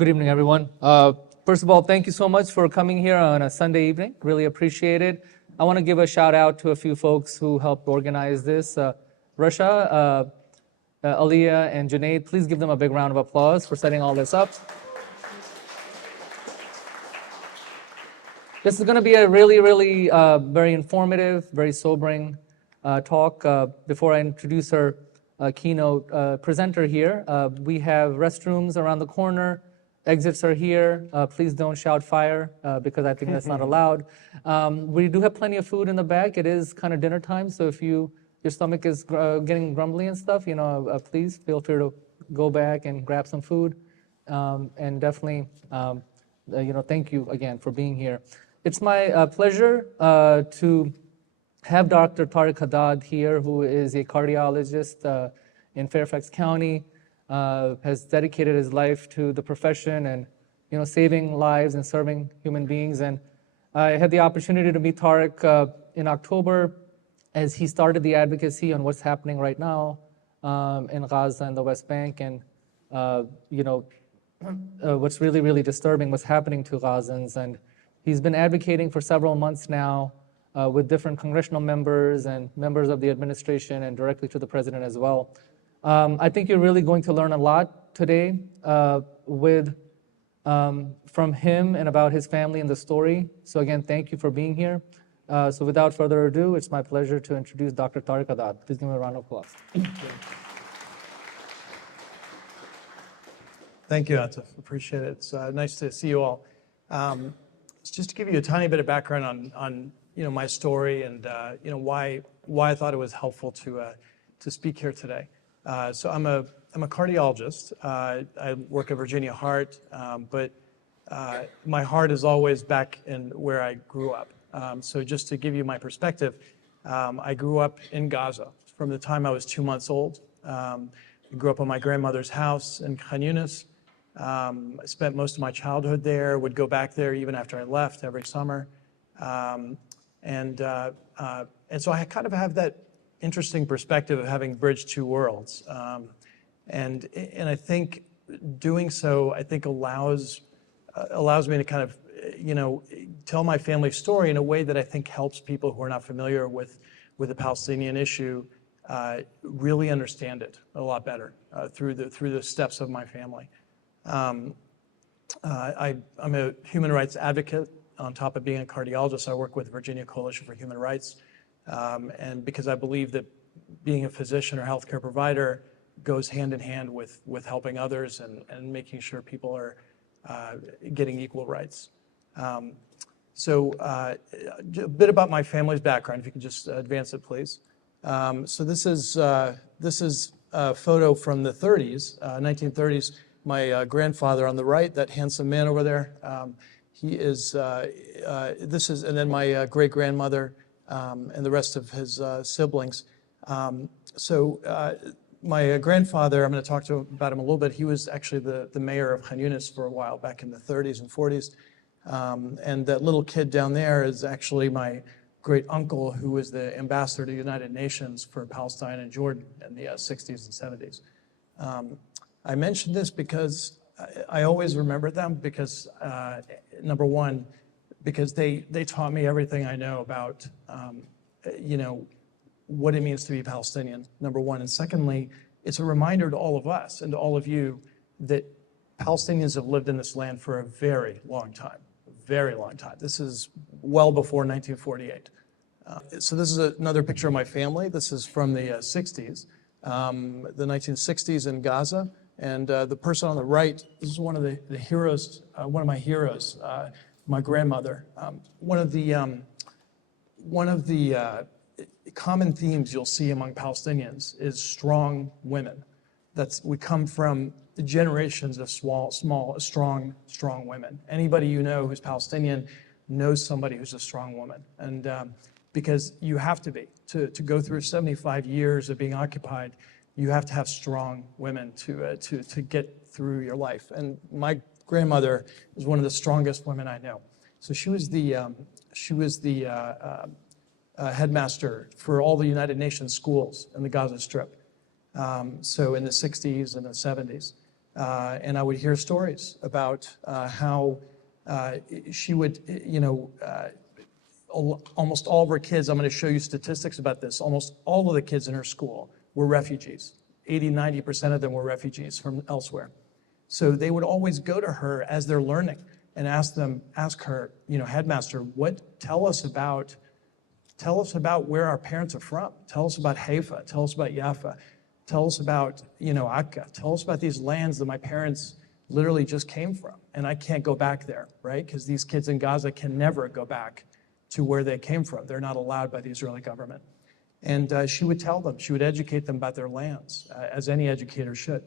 Good evening, everyone. First of all, thank you so much for coming here on a Sunday evening. Really appreciate it. I want to give a shout out to a few folks who helped organize this. Rasha, Aliyah, and Junaid, please give them a big round of applause for setting all this up. This is going to be a really very informative, very sobering talk. Before I introduce our keynote presenter here, we have restrooms around the corner. Exits are here. Please don't shout fire because I think that's not allowed. We do have plenty of food in the back. It is kind of dinner time, so if your stomach is getting grumbly and stuff, please feel free to go back and grab some food. And definitely, thank you again for being here. It's my pleasure to have Dr. Tariq Haddad here, who is a cardiologist in Fairfax County. Has dedicated his life to the profession and saving lives and serving human beings. And I had the opportunity to meet Tariq in October as he started the advocacy on what's happening right now in Gaza and the West Bank, and what's really disturbing, what's happening to Gazans. And he's been advocating for several months now with different congressional members and members of the administration and directly to the president as well. I think you're really going to learn a lot today from him and about his family and the story. So again, thank you for being here. So without further ado, it's my pleasure to introduce Dr. Tariq Haddad. Please give me a round of applause. Thank you, Atif. Appreciate it. It's nice to see you all. Just to give you a tiny bit of background on my story and why I thought it was helpful to speak here today. So I'm a cardiologist. I work at Virginia Heart, but my heart is always back in where I grew up. So just to give you my perspective, I grew up in Gaza from the time I was 2 months old. I grew up on my grandmother's house in Khan Yunis. I spent most of my childhood there, would go back there even after I left every summer. And so I kind of have that interesting perspective of having bridged two worlds. And I think doing so, allows me to kind of, tell my family story in a way that I think helps people who are not familiar with the Palestinian issue really understand it a lot better through the steps of my family. I'm a human rights advocate. On top of being a cardiologist, I work with Virginia Coalition for Human Rights. And because I believe that being a physician or healthcare provider goes hand in hand with helping others and making sure people are getting equal rights. So a bit about my family's background, if you can just advance it, please. So this is a photo from the 30s, 1930s. My grandfather on the right, that handsome man over there, he is, and then my great-grandmother, and the rest of his siblings. My grandfather, I'm going to talk about him a little bit. He was actually the mayor of Khan Yunis for a while back in the 30s and 40s. And that little kid down there is actually my great uncle, who was the ambassador to the United Nations for Palestine and Jordan in the 60s and 70s. I mention this because I always remember them because, number one, because they taught me everything I know about, what it means to be Palestinian, number one. And secondly, it's a reminder to all of us and to all of you that Palestinians have lived in this land for a very long time, very long time. This is well before 1948. So this is another picture of my family. This is from the 60s, the 1960s in Gaza. And the person on the right, this is one of the heroes, one of my heroes, my grandmother. One of the common themes you'll see among Palestinians is strong women. We come from generations of strong women. Anybody you know who's Palestinian knows somebody who's a strong woman. And because you have to be, to go through 75 years of being occupied, you have to have strong women to get through your life. And my grandmother is one of the strongest women I know. So she was the headmaster for all the United Nations schools in the Gaza Strip. So in the 60s and the 70s. and I would hear stories about how she would, almost all of her kids, I'm going to show you statistics about this, almost all of the kids in her school were refugees. 80–90% of them were refugees from elsewhere. So they would always go to her as they're learning and ask her, headmaster, tell us about where our parents are from. Tell us about Haifa. Tell us about Jaffa. Tell us about, Akka. Tell us about these lands that my parents literally just came from. And I can't go back there, right? Because these kids in Gaza can never go back to where they came from. They're not allowed by the Israeli government. And she would tell them, she would educate them about their lands, as any educator should.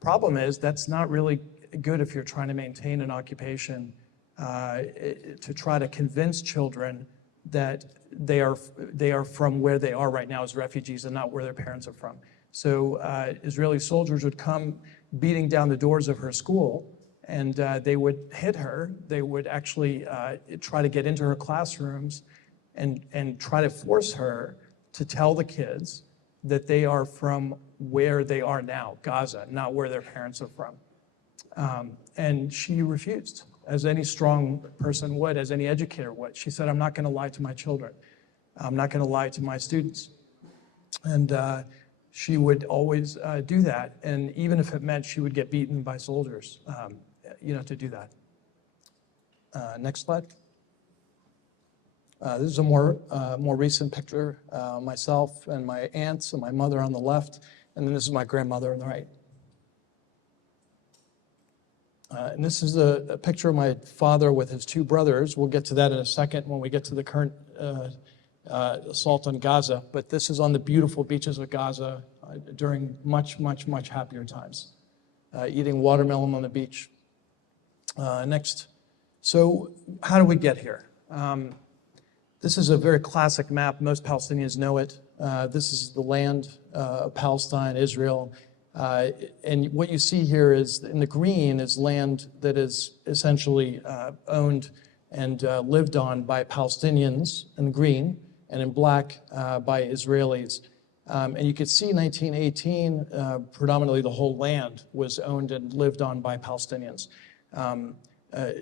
Problem is, that's not really good if you're trying to maintain an occupation, to try to convince children that they are from where they are right now as refugees and not where their parents are from. So Israeli soldiers would come beating down the doors of her school, and they would hit her. They would actually try to get into her classrooms and try to force her to tell the kids that they are from where they are now, Gaza, not where their parents are from. And she refused, as any strong person would, as any educator would. She said, I'm not going to lie to my children. I'm not going to lie to my students. And she would always do that. And even if it meant she would get beaten by soldiers, to do that. Next slide. This is a more recent picture, myself and my aunts and my mother on the left, and then this is my grandmother on the right. And this is a picture of my father with his two brothers. We'll get to that in a second when we get to the current assault on Gaza. But this is on the beautiful beaches of Gaza during much, much, much happier times, eating watermelon on the beach. Next. So how do we get here? This is a very classic map. Most Palestinians know it. This is the land of Palestine, Israel. And what you see here is, in the green, is land that is essentially owned and lived on by Palestinians in green, and in black by Israelis. And you could see in 1918, predominantly the whole land was owned and lived on by Palestinians.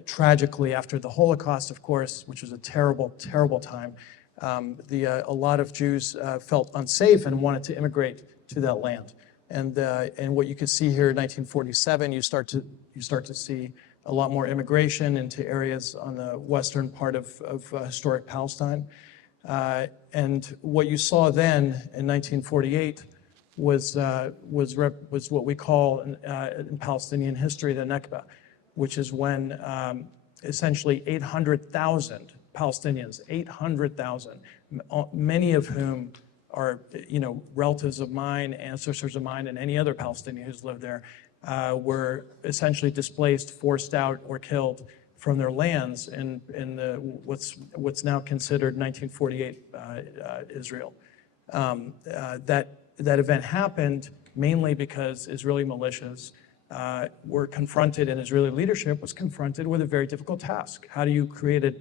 Tragically, after the Holocaust, of course, which was a terrible, terrible time, a lot of Jews felt unsafe and wanted to immigrate to that land. And what you can see here in 1947, you start to see a lot more immigration into areas on the western part of historic Palestine. And what you saw then in 1948 was what we call in Palestinian history the Nakba, which is when essentially 800,000 Palestinians, 800,000, many of whom are relatives of mine, ancestors of mine, and any other Palestinian who's lived there, were essentially displaced, forced out, or killed from their lands in what's now considered 1948 Israel. That event happened mainly because Israeli militias were confronted, and Israeli leadership was confronted with a very difficult task. How do you create a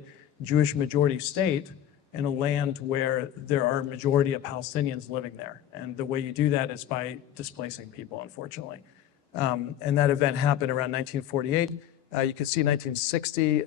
Jewish majority state in a land where there are a majority of Palestinians living there? And the way you do that is by displacing people, unfortunately. And that event happened around 1948. You can see 1960,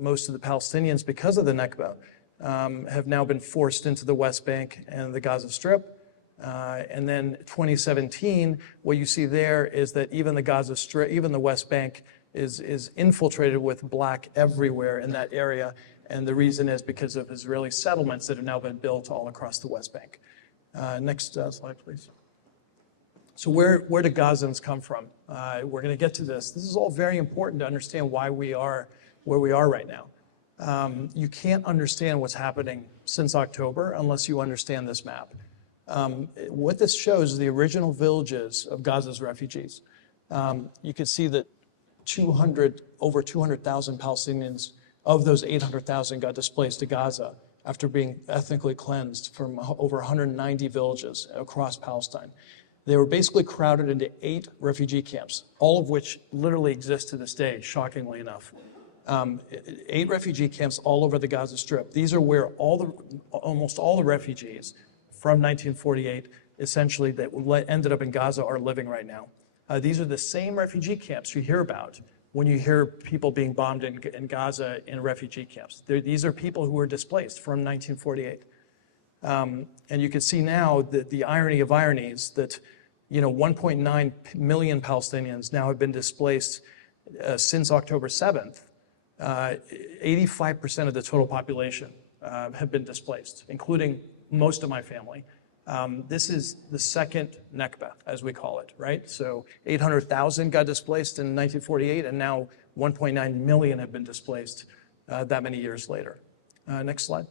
most of the Palestinians, because of the Nakba, have now been forced into the West Bank and the Gaza Strip. And then 2017, what you see there is that even the Gaza Strip, even the West Bank is infiltrated with black everywhere in that area. And the reason is because of Israeli settlements that have now been built all across the West Bank. Next slide, please. So where do Gazans come from? We're going to get to this. This is all very important to understand why we are where we are right now. You can't understand what's happening since October unless you understand this map. What this shows is the original villages of Gaza's refugees. You can see that over 200,000 Palestinians of those 800,000 got displaced to Gaza after being ethnically cleansed from over 190 villages across Palestine. They were basically crowded into 8 refugee camps, all of which literally exist to this day, shockingly enough. 8 refugee camps all over the Gaza Strip. These are where almost all the refugees from 1948, essentially, that ended up in Gaza are living right now. These are the same refugee camps you hear about when you hear people being bombed in Gaza in refugee camps. These are people who were displaced from 1948. And you can see now that the irony of ironies that 1.9 million Palestinians now have been displaced since October 7th. 85% of the total population have been displaced, including most of my family. This is the second Nakba, as we call it, right? So 800,000 got displaced in 1948, and now 1.9 million have been displaced that many years later. Next slide.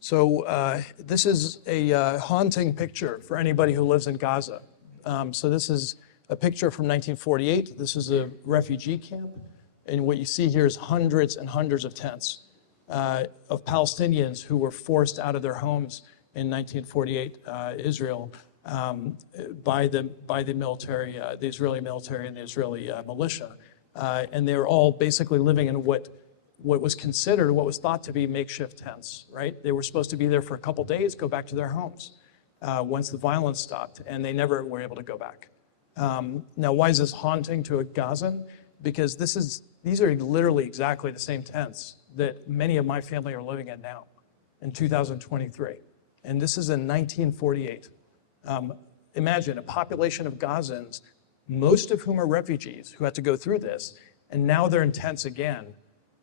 So this is a haunting picture for anybody who lives in Gaza. So this is a picture from 1948. This is a refugee camp. And what you see here is hundreds and hundreds of tents of Palestinians who were forced out of their homes in 1948 Israel by the military, the Israeli military and the Israeli militia. And they were all basically living in what was considered, what was thought to be makeshift tents, right? They were supposed to be there for a couple days, go back to their homes once the violence stopped, and they never were able to go back. Now, why is this haunting to a Gazan? Because these are literally exactly the same tents that many of my family are living in now in 2023. And this is in 1948. Imagine a population of Gazans, most of whom are refugees who had to go through this, and now they're in tents again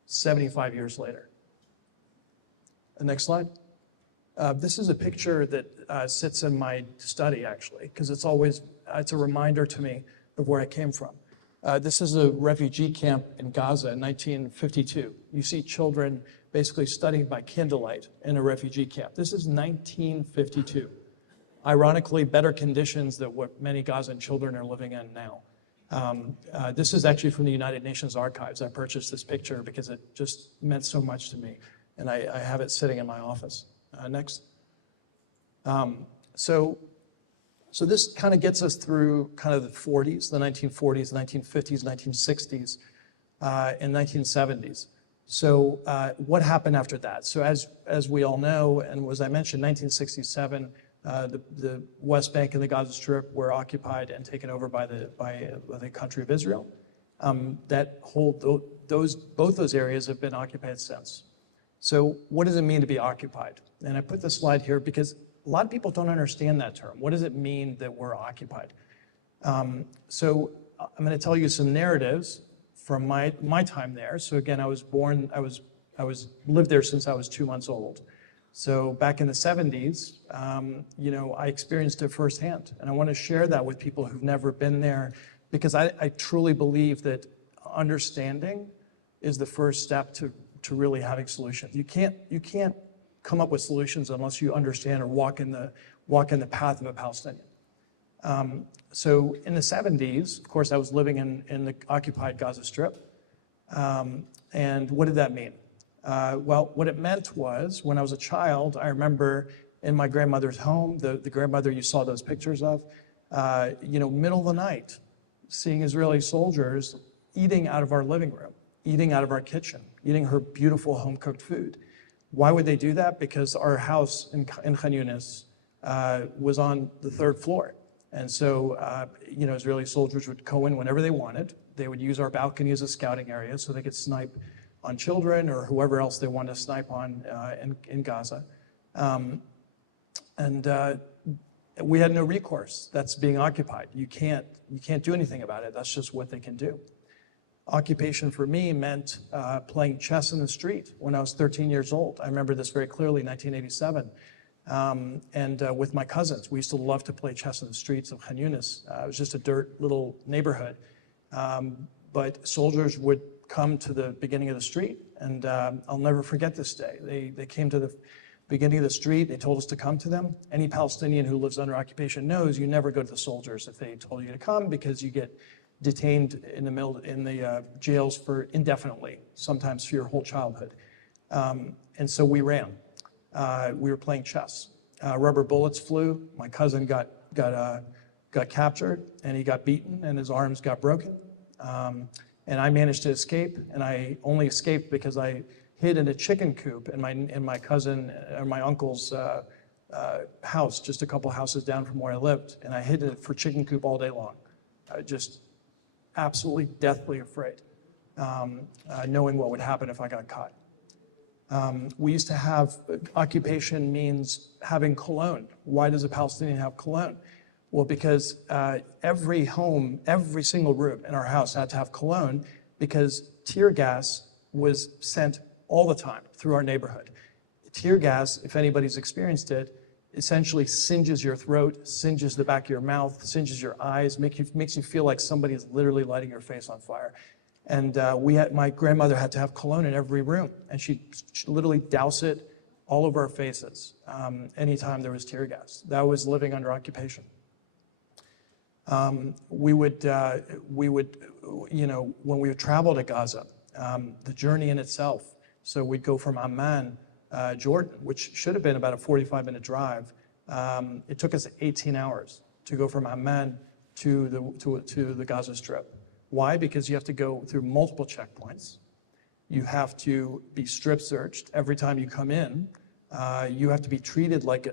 75 years later. Next slide. This is a picture that sits in my study, actually, because it's a reminder to me of where I came from. This is a refugee camp in Gaza in 1952. You see children basically studying by candlelight in a refugee camp. This is 1952. Ironically, better conditions than what many Gazan children are living in now. This is actually from the United Nations Archives. I purchased this picture because it just meant so much to me, and I have it sitting in my office. Next. So this kind of gets us through kind of the 40s, the 1940s, 1950s, 1960s, and 1970s. So what happened after that? So as we all know, and as I mentioned, 1967, the West Bank and the Gaza Strip were occupied and taken over by the country of Israel. Both those areas have been occupied since. So what does it mean to be occupied? And I put this slide here because a lot of people don't understand that term. What does it mean that we're occupied? So I'm going to tell you some narratives from my time there. So again, I lived there since I was 2 months old. So back in the 70s, I experienced it firsthand, and I want to share that with people who've never been there, because I truly believe that understanding is the first step to really having solutions. You can't come up with solutions unless you understand or walk in the path of a Palestinian. So in the 70s, of course, I was living in the occupied Gaza Strip. And what did that mean? Well, what it meant was, when I was a child, I remember in my grandmother's home, the grandmother you saw those pictures of, middle of the night, seeing Israeli soldiers eating out of our living room, eating out of our kitchen, eating her beautiful home-cooked food. Why would they do that? Because our house in Khan Yunis was on the 3rd floor. And so, Israeli soldiers would go in whenever they wanted. They would use our balcony as a scouting area so they could snipe on children or whoever else they wanted to snipe on in Gaza. We had no recourse. That's being occupied. You can't do anything about it. That's just what they can do. Occupation for me meant playing chess in the street when I was 13 years old. I remember this very clearly, 1987. With my cousins, we used to love to play chess in the streets of Khan Yunis. It was just a dirt little neighborhood. But soldiers would come to the beginning of the street, and I'll never forget this day. They came to the beginning of the street. They told us to come to them. Any Palestinian who lives under occupation knows you never go to the soldiers if they told you to come, because you get detained in the jails for indefinitely, sometimes for your whole childhood. And so we ran. We were playing chess. Rubber bullets flew. My cousin got captured, and he got beaten, and his arms got broken. And I managed to escape, and I only escaped because I hid in a chicken coop in my cousin or my uncle's house just a couple houses down from where I lived, and I hid it for chicken coop all day long. Just absolutely deathly afraid, knowing what would happen if I got caught. We used to have, occupation means having cologne. Why does a Palestinian have cologne? Well, because every home, every single room in our house had to have cologne because tear gas was sent all the time through our neighborhood. Tear gas, if anybody's experienced it, essentially singes your throat, singes the back of your mouth, singes your eyes, makes you feel like somebody is literally lighting your face on fire. And my grandmother had to have cologne in every room, and she'd literally douse it all over our faces anytime there was tear gas. That was living under occupation. We would, when we would travel to Gaza, the journey in itself. So we'd go from Amman, Jordan, which should have been about a 45-minute drive. It took us 18 hours to go from Amman to the Gaza Strip. Why? Because you have to go through multiple checkpoints. You have to be strip searched every time you come in. You have to be treated like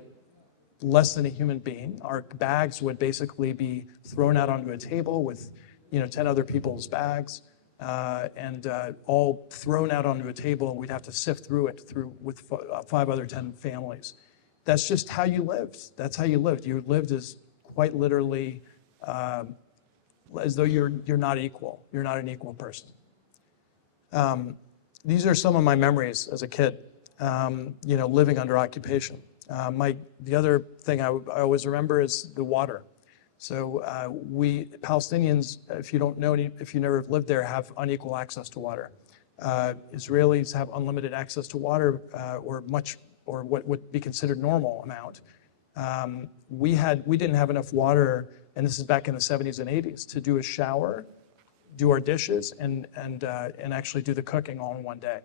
less than a human being. Our bags would basically be thrown out onto a table with 10 other people's bags, and all thrown out onto a table, and we'd have to sift through it with 5 other 10 families. That's just how you lived. That's how you lived. You lived as quite literally as though you're not equal. You're not an equal person. These are some of my memories as a kid, living under occupation. The other thing I always remember is the water. So we Palestinians, if you don't know, if you never lived there, have unequal access to water. Israelis have unlimited access to water, or what would be considered normal amount. We didn't have enough water, and this is back in the 70s and 80s, to do a shower, do our dishes, and actually do the cooking all in one day.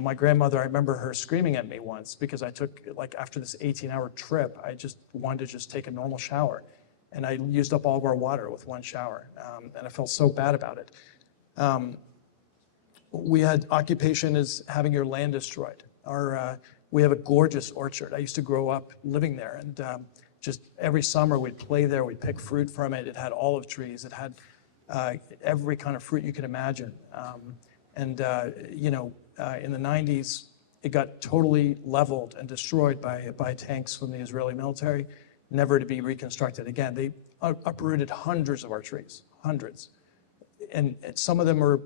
My grandmother, I remember her screaming at me once because I took, after this 18-hour trip, I just wanted to take a normal shower. And I used up all of our water with one shower, and I felt so bad about it. We had occupation as having your land destroyed. We have a gorgeous orchard. I used to grow up living there, and just every summer we'd play there, we'd pick fruit from it. It had olive trees, it had every kind of fruit you could imagine. In the 90s, it got totally leveled and destroyed by tanks from the Israeli military, never to be reconstructed again. They uprooted hundreds of our trees, hundreds. And some of them are,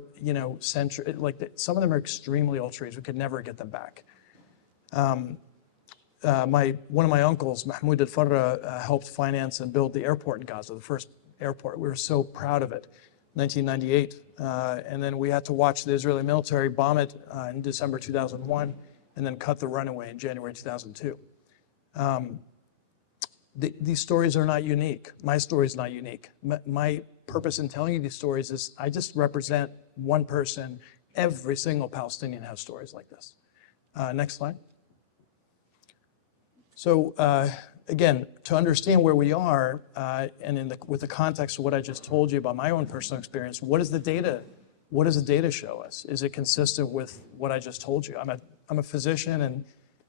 some of them are extremely old trees. We could never get them back. One of my uncles, Mahmoud al-Farra, helped finance and build the airport in Gaza, the first airport. We were so proud of it. 1998, and then we had to watch the Israeli military bomb it in December 2001, and then cut the runway in January 2002. These stories are not unique. My story is not unique. My purpose in telling you these stories is I just represent one person. Every single Palestinian has stories like this. Next slide. So again, to understand where we are, and with the context of what I just told you about my own personal experience, what does the data show us? Is it consistent with what I just told you? I'm a physician, and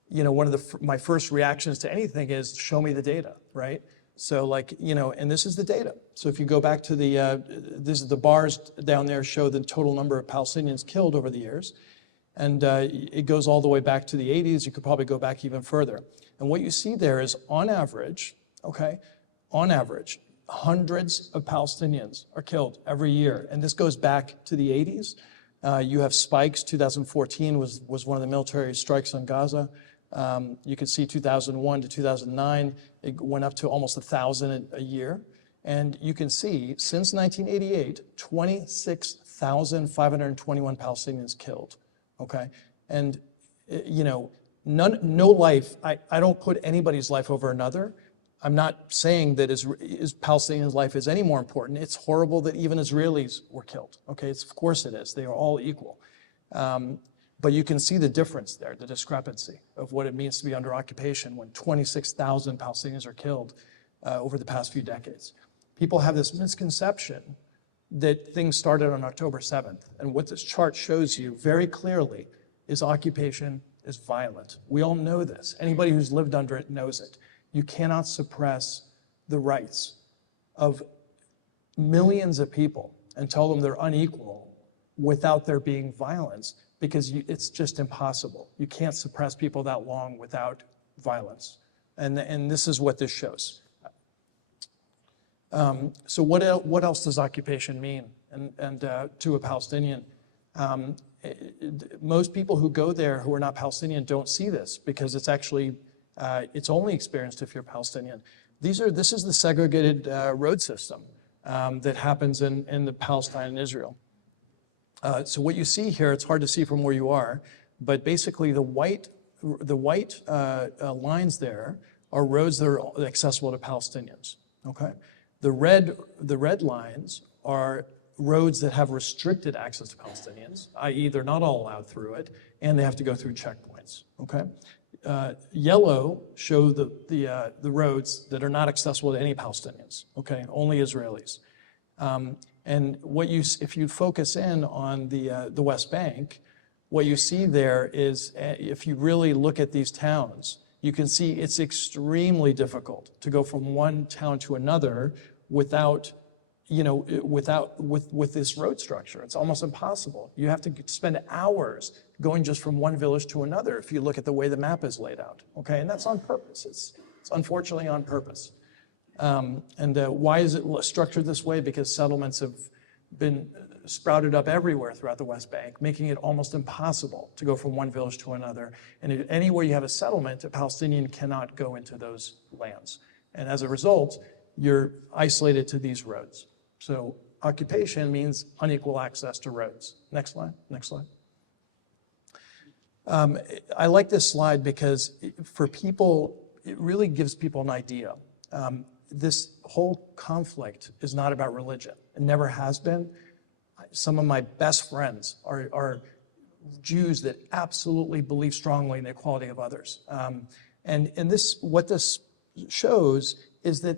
one of my first reactions to anything is show me the data, right? So and this is the data. So if you go back to the bars down there show the total number of Palestinians killed over the years. And it goes all the way back to the 80s. You could probably go back even further. And what you see there is on average, hundreds of Palestinians are killed every year. And this goes back to the 80s. You have spikes. 2014 was one of the military strikes on Gaza. You could see 2001 to 2009, it went up to almost 1,000 a year. And you can see since 1988, 26,521 Palestinians killed. Okay, and no life. I don't put anybody's life over another. I'm not saying that Palestinians' life is any more important. It's horrible that even Israelis were killed. Okay, of course it is. They are all equal. But you can see the difference there, the discrepancy of what it means to be under occupation when 26,000 Palestinians are killed over the past few decades. People have this misconception that things started on October 7th. And what this chart shows you very clearly is occupation is violent. We all know this. Anybody who's lived under it knows it. You cannot suppress the rights of millions of people and tell them they're unequal without there being violence, because it's just impossible. You can't suppress people that long without violence. And this is what this shows. So what else does occupation mean and to a Palestinian? Most people who go there who are not Palestinian don't see this, because it's actually, it's only experienced if you're Palestinian. This is the segregated road system that happens in the Palestine and Israel. So what you see here, it's hard to see from where you are, but basically the white lines there are roads that are accessible to Palestinians. Okay, the red lines are roads that have restricted access to Palestinians, i.e. they're not all allowed through it, and they have to go through checkpoints. Okay, yellow show the roads that are not accessible to any Palestinians. Okay, only Israelis. And if you focus in on the West Bank, what you see there is, if you really look at these towns, you can see it's extremely difficult to go from one town to another with this road structure. It's almost impossible. You have to spend hours going just from one village to another if you look at the way the map is laid out. Okay, and that's on purpose. It's unfortunately on purpose. Why is it structured this way? Because settlements have been sprouted up everywhere throughout the West Bank, making it almost impossible to go from one village to another. And anywhere you have a settlement, a Palestinian cannot go into those lands. And as a result, you're isolated to these roads. So occupation means unequal access to roads. Next slide, next slide. I like this slide because for people, it really gives people an idea. This whole conflict is not about religion. It never has been. Some of my best friends are Jews that absolutely believe strongly in the equality of others. What this shows is that,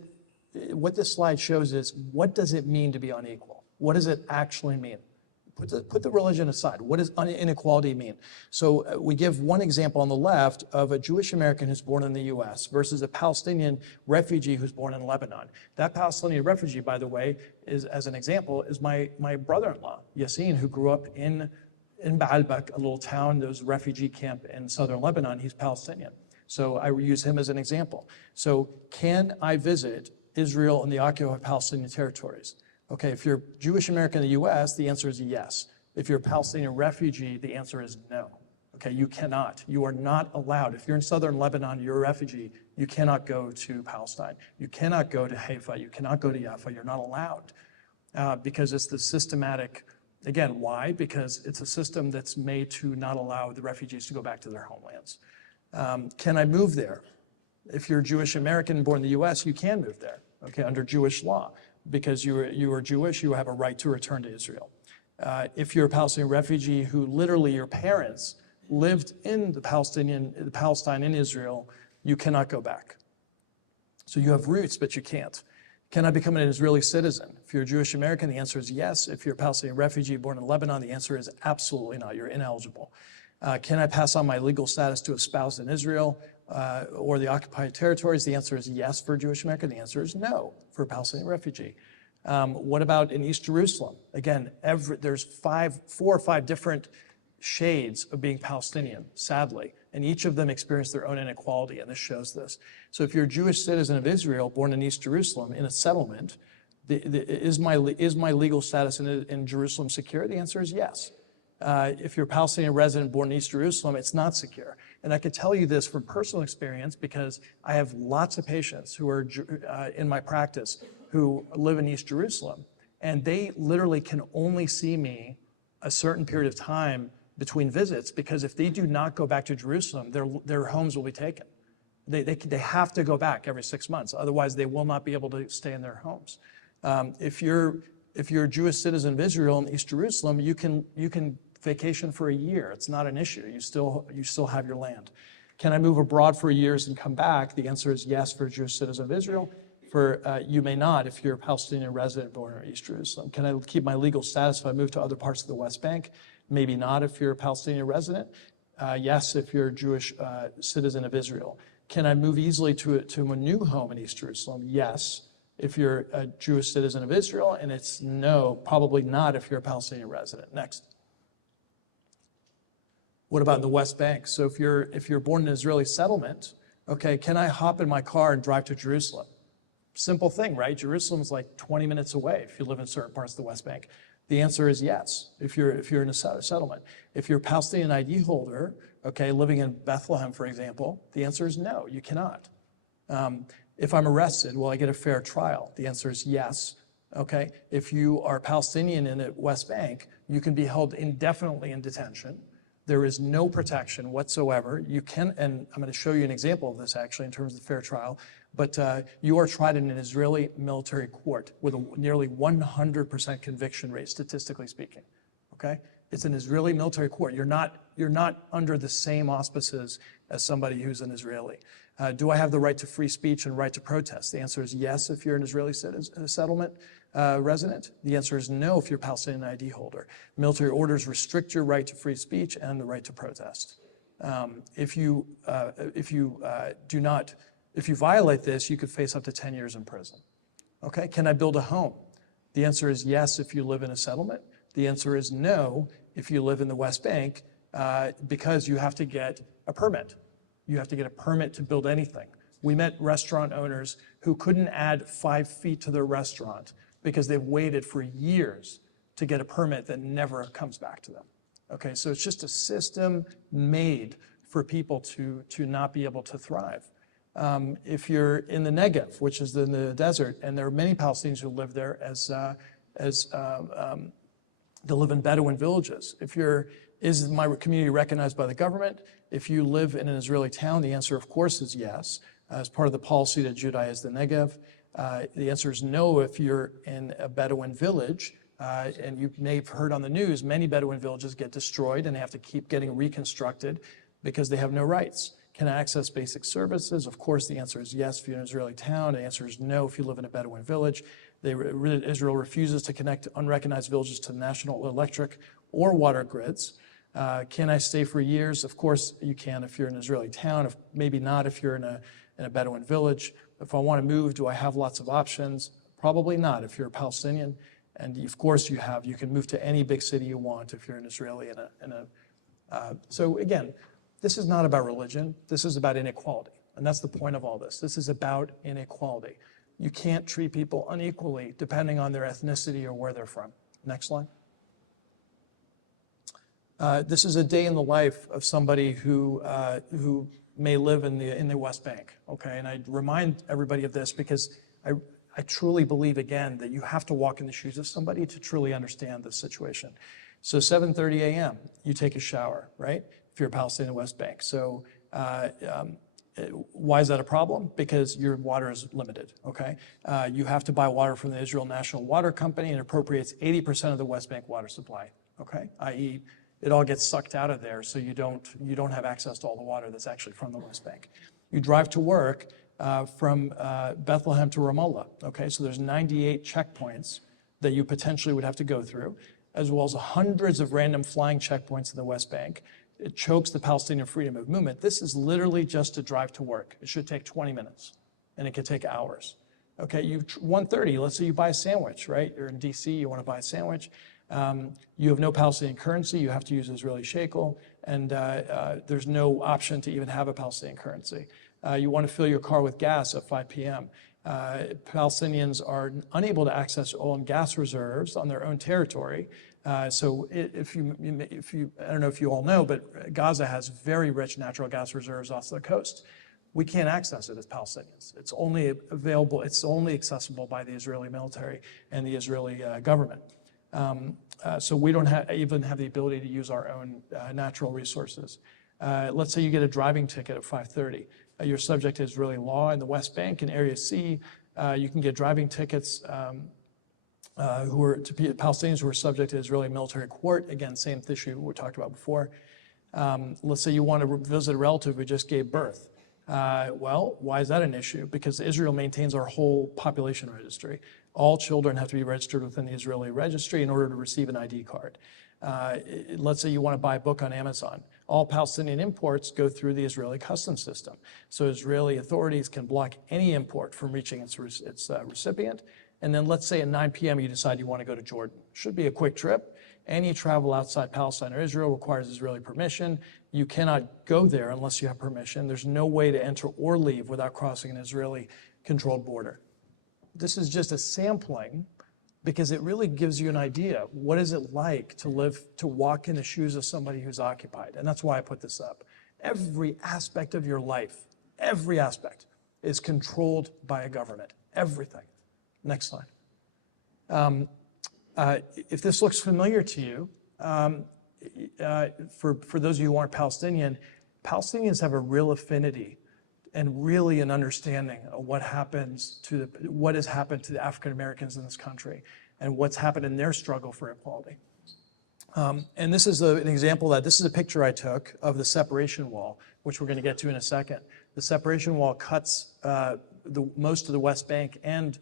what this slide shows is, what does it mean to be unequal? What does it actually mean? Put the religion aside. What does inequality mean? So we give one example on the left of a Jewish American who's born in the US versus a Palestinian refugee who's born in Lebanon. That Palestinian refugee, by the way, is, as an example, is my brother-in-law, Yassine, who grew up in Baalbek, a little town, those refugee camp in southern Lebanon. He's Palestinian. So I use him as an example. So can I visit Israel and the occupied Palestinian territories? Okay, if you're Jewish American in the US, the answer is yes. If you're a Palestinian refugee, the answer is no. Okay, you cannot. You are not allowed. If you're in southern Lebanon, you're a refugee, you cannot go to Palestine. You cannot go to Haifa. You cannot go to Jaffa. You're not allowed because it's the systematic, again, why? Because it's a system that's made to not allow the refugees to go back to their homelands. Can I move there? If you're Jewish American born in the US, you can move there, okay, under Jewish law. Because you are Jewish, you have a right to return to Israel. If you're a Palestinian refugee who literally your parents lived in Palestine in Israel, you cannot go back. So you have roots, but you can't. Can I become an Israeli citizen? If you're a Jewish American, the answer is yes. If you're a Palestinian refugee born in Lebanon, the answer is absolutely not. You're ineligible. Can I pass on my legal status to a spouse in Israel or the occupied territories? The answer is yes for a Jewish American. The answer is no for a Palestinian refugee. What about in East Jerusalem? Again, there's 4 or 5 different shades of being Palestinian, sadly, and each of them experience their own inequality, and this shows this. So if you're a Jewish citizen of Israel born in East Jerusalem in a settlement, is my legal status in Jerusalem secure? The answer is yes. If you're a Palestinian resident born in East Jerusalem, it's not secure. And I could tell you this from personal experience because I have lots of patients who are in my practice who live in East Jerusalem, and they literally can only see me a certain period of time between visits, because if they do not go back to Jerusalem, their homes will be taken. They have to go back every 6 months, otherwise they will not be able to stay in their homes. If you're a Jewish citizen of Israel in East Jerusalem, you can vacation for a year. It's not an issue. You still have your land. Can I move abroad for years and come back? The answer is yes for a Jewish citizen of Israel. You may not if you're a Palestinian resident born in East Jerusalem. Can I keep my legal status if I move to other parts of the West Bank? Maybe not if you're a Palestinian resident. Yes, if you're a Jewish citizen of Israel. Can I move easily to a new home in East Jerusalem? Yes, if you're a Jewish citizen of Israel, and it's no, probably not if you're a Palestinian resident. Next. What about in the West Bank? So if you're born in an Israeli settlement, okay, can I hop in my car and drive to Jerusalem? Simple thing, right? Jerusalem's like 20 minutes away if you live in certain parts of the West Bank. The answer is yes, if you're in a settlement. If you're a Palestinian ID holder, okay, living in Bethlehem, for example, the answer is no, you cannot. If I'm arrested, will I get a fair trial? The answer is yes, okay? If you are Palestinian in the West Bank, you can be held indefinitely in detention. There is no protection whatsoever. You can, and I'm going to show you an example of this actually in terms of the fair trial, but you are tried in an Israeli military court with a nearly 100% conviction rate, statistically speaking, okay? It's an Israeli military court. You're not under the same auspices as somebody who's an Israeli. Do I have the right to free speech and right to protest? The answer is yes if you're an Israeli settlement resident. The answer is no if you're a Palestinian ID holder. Military orders restrict your right to free speech and the right to protest. If you violate this, you could face up to 10 years in prison. Okay, can I build a home? The answer is yes if you live in a settlement. The answer is no if you live in the West Bank because you have to get a permit. You have to get a permit to build anything. We met restaurant owners who couldn't add 5 feet to their restaurant because they've waited for years to get a permit that never comes back to them. Okay, so it's just a system made for people to not be able to thrive. If you're in the Negev, which is in the desert, and there are many Palestinians who live there they live in Bedouin villages. Is my community recognized by the government? If you live in an Israeli town, the answer, of course, is yes. As part of the policy to Judaize the Negev, the answer is no if you're in a Bedouin village. And you may have heard on the news, many Bedouin villages get destroyed and they have to keep getting reconstructed because they have no rights. Can I access basic services? Of course, the answer is yes if you're in an Israeli town. The answer is no if you live in a Bedouin village. Israel refuses to connect unrecognized villages to national electric or water grids. Can I stay for years? Of course you can if you're in an Israeli town, maybe not if you're in a Bedouin village. If I want to move, do I have lots of options? Probably not if you're a Palestinian. And of course you can move to any big city you want if you're an Israeli. So again, this is not about religion. This is about inequality. And that's the point of all this. This is about inequality. You can't treat people unequally depending on their ethnicity or where they're from. Next slide. This is a day in the life of somebody who may live in the West Bank, okay? And I remind everybody of this because I truly believe, again, that you have to walk in the shoes of somebody to truly understand this situation. So 7:30 a.m., you take a shower, right? If you're a Palestinian West Bank. So why is that a problem? Because your water is limited, okay? You have to buy water from the Israel National Water Company and appropriates 80% of the West Bank water supply, okay? i.e., it all gets sucked out of there, so you don't have access to all the water that's actually from the West Bank. You drive to work from Bethlehem to Ramallah, okay? So there's 98 checkpoints that you potentially would have to go through, as well as hundreds of random flying checkpoints in the West Bank. It chokes the Palestinian freedom of movement. This is literally just to drive to work. It should take 20 minutes, and it could take hours. Okay, 1:30, let's say you buy a sandwich, right? You're in DC, you want to buy a sandwich. You have no Palestinian currency, you have to use Israeli shekel, and there's no option to even have a Palestinian currency. You want to fill your car with gas at 5 p.m. Palestinians are unable to access oil and gas reserves on their own territory. So if you, I don't know if you all know, but Gaza has very rich natural gas reserves off the coast. We can't access it as Palestinians. It's only available, it's only accessible by the Israeli military and the Israeli government. So we don't even have the ability to use our own natural resources. Let's say you get a driving ticket at 5:30. You're subject to Israeli law in the West Bank in Area C. You can get driving tickets to Palestinians who are subject to Israeli military court. Again, same issue we talked about before. Let's say you want to visit a relative who just gave birth. Well, why is that an issue? Because Israel maintains our whole population registry. All children have to be registered within the Israeli registry in order to receive an ID card. Let's say you want to buy a book on Amazon. All Palestinian imports go through the Israeli customs system. So Israeli authorities can block any import from reaching its recipient. And then let's say at 9 p.m. you decide you want to go to Jordan. Should be a quick trip. Any travel outside Palestine or Israel requires Israeli permission. You cannot go there unless you have permission. There's no way to enter or leave without crossing an Israeli-controlled border. This is just a sampling because it really gives you an idea. What is it like to walk in the shoes of somebody who's occupied? And that's why I put this up. Every aspect of your life, every aspect is controlled by a government. Everything. Next slide. If this looks familiar to you, for those of you who aren't Palestinian, Palestinians have a real affinity and really an understanding of what has happened to the African Americans in this country and what's happened in their struggle for equality. And this is an example that this is a picture I took of the separation wall, which we're going to get to in a second. The separation wall cuts most of the West Bank and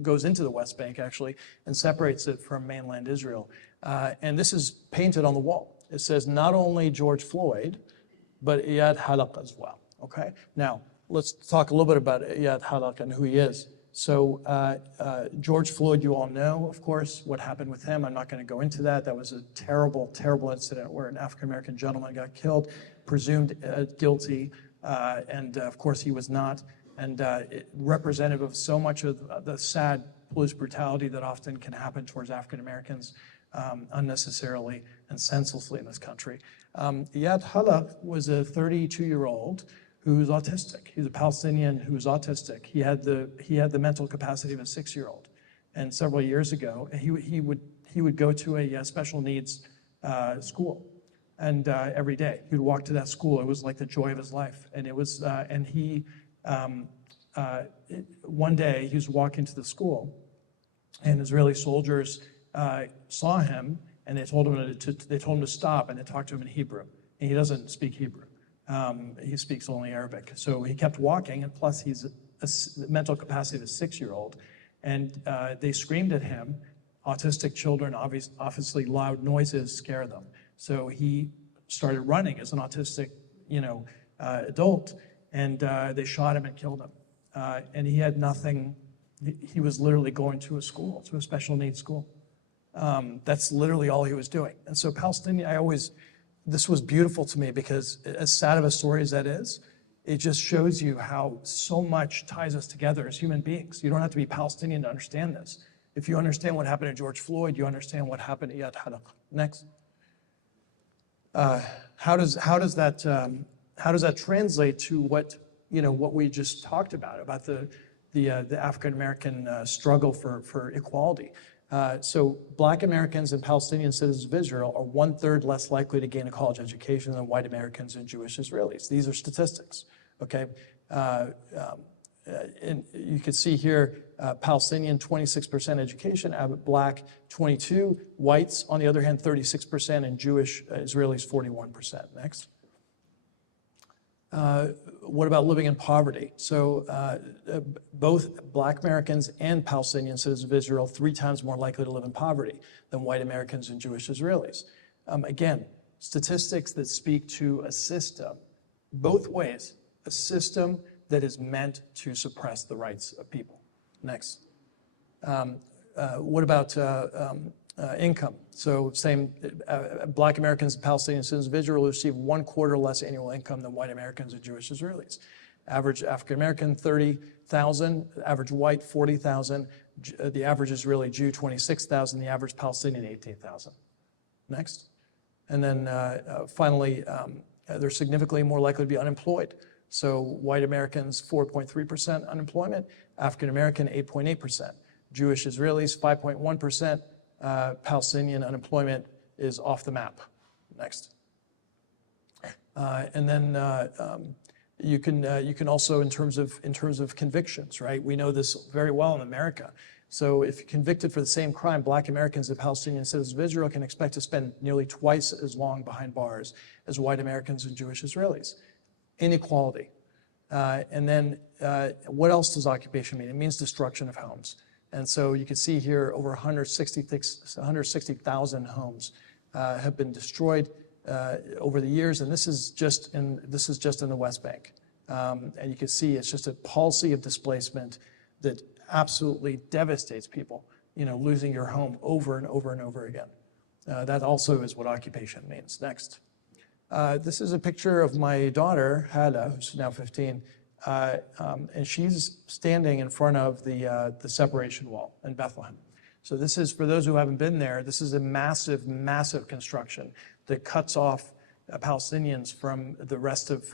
goes into the West Bank actually and separates it from mainland Israel. And this is painted on the wall. It says not only George Floyd, but Iyad Halaq as well. Okay. Now let's talk a little bit about Iyad Halaq and who he is. So George Floyd, you all know, of course, what happened with him. I'm not going to go into that. That was a terrible, terrible incident where an African-American gentleman got killed, presumed guilty, and of course he was not. And representative of so much of the sad police brutality that often can happen towards African-Americans unnecessarily and senselessly in this country. Iyad Halaq was a 32-year-old who's autistic. He's a Palestinian who's autistic. He had the mental capacity of a 6-year-old. And several years ago, he would go to a special needs school, and every day he would walk to that school. It was like the joy of his life. And it was one day he was walking to the school, and Israeli soldiers saw him, and they told him to stop, and they talked to him in Hebrew. And he doesn't speak Hebrew. He speaks only Arabic. So he kept walking, and plus he's a mental capacity of a 6-year-old. And they screamed at him. Autistic children, obviously loud noises scare them. So he started running as an autistic, adult, and they shot him and killed him. And he had nothing. He was literally going to a special needs school. That's literally all he was doing. And so this was beautiful to me because as sad of a story as that is, it just shows you how so much ties us together as human beings. You don't have to be Palestinian to understand this. If you understand what happened to George Floyd, you understand what happened to Iyad Halaq. Next. How does that translate to what we just talked about the African American struggle for equality? So Black Americans and Palestinian citizens of Israel are 1/3 less likely to gain a college education than white Americans and Jewish Israelis. These are statistics, okay? And you can see here, Palestinian 26% education, Black 22%, whites on the other hand 36%, and Jewish Israelis 41%. Next. What about living in poverty? So both Black Americans and Palestinian citizens of Israel 3 times more likely to live in poverty than white Americans and Jewish Israelis. Again, statistics that speak to a system, both ways, a system that is meant to suppress the rights of people. Next. What about income? So same, Black Americans and Palestinian citizens of Israel receive 1/4 less annual income than white Americans and Jewish Israelis. Average African American, 30,000, average white, 40,000, the average Israeli Jew, 26,000, the average Palestinian, 18,000. Next. And then finally, they're significantly more likely to be unemployed. So white Americans, 4.3% unemployment, African American, 8.8%, Jewish Israelis, 5.1%, Palestinian unemployment is off the map. Next. And then you can also in terms of convictions, right? We know this very well in America. So if you're convicted for the same crime, Black Americans and Palestinian citizens of Israel can expect to spend nearly twice as long behind bars as white Americans and Jewish Israelis. Inequality. And then what else does occupation mean? It means destruction of homes. And so you can see here over 160,000 homes have been destroyed over the years, and this is just in the West Bank. And you can see it's just a policy of displacement that absolutely devastates people, losing your home over and over and over again. That also is what occupation means. Next. This is a picture of my daughter, Hala, who's now 15, and she's standing in front of the separation wall in Bethlehem. So this is, for those who haven't been there, this is a massive, massive construction that cuts off Palestinians from the rest of,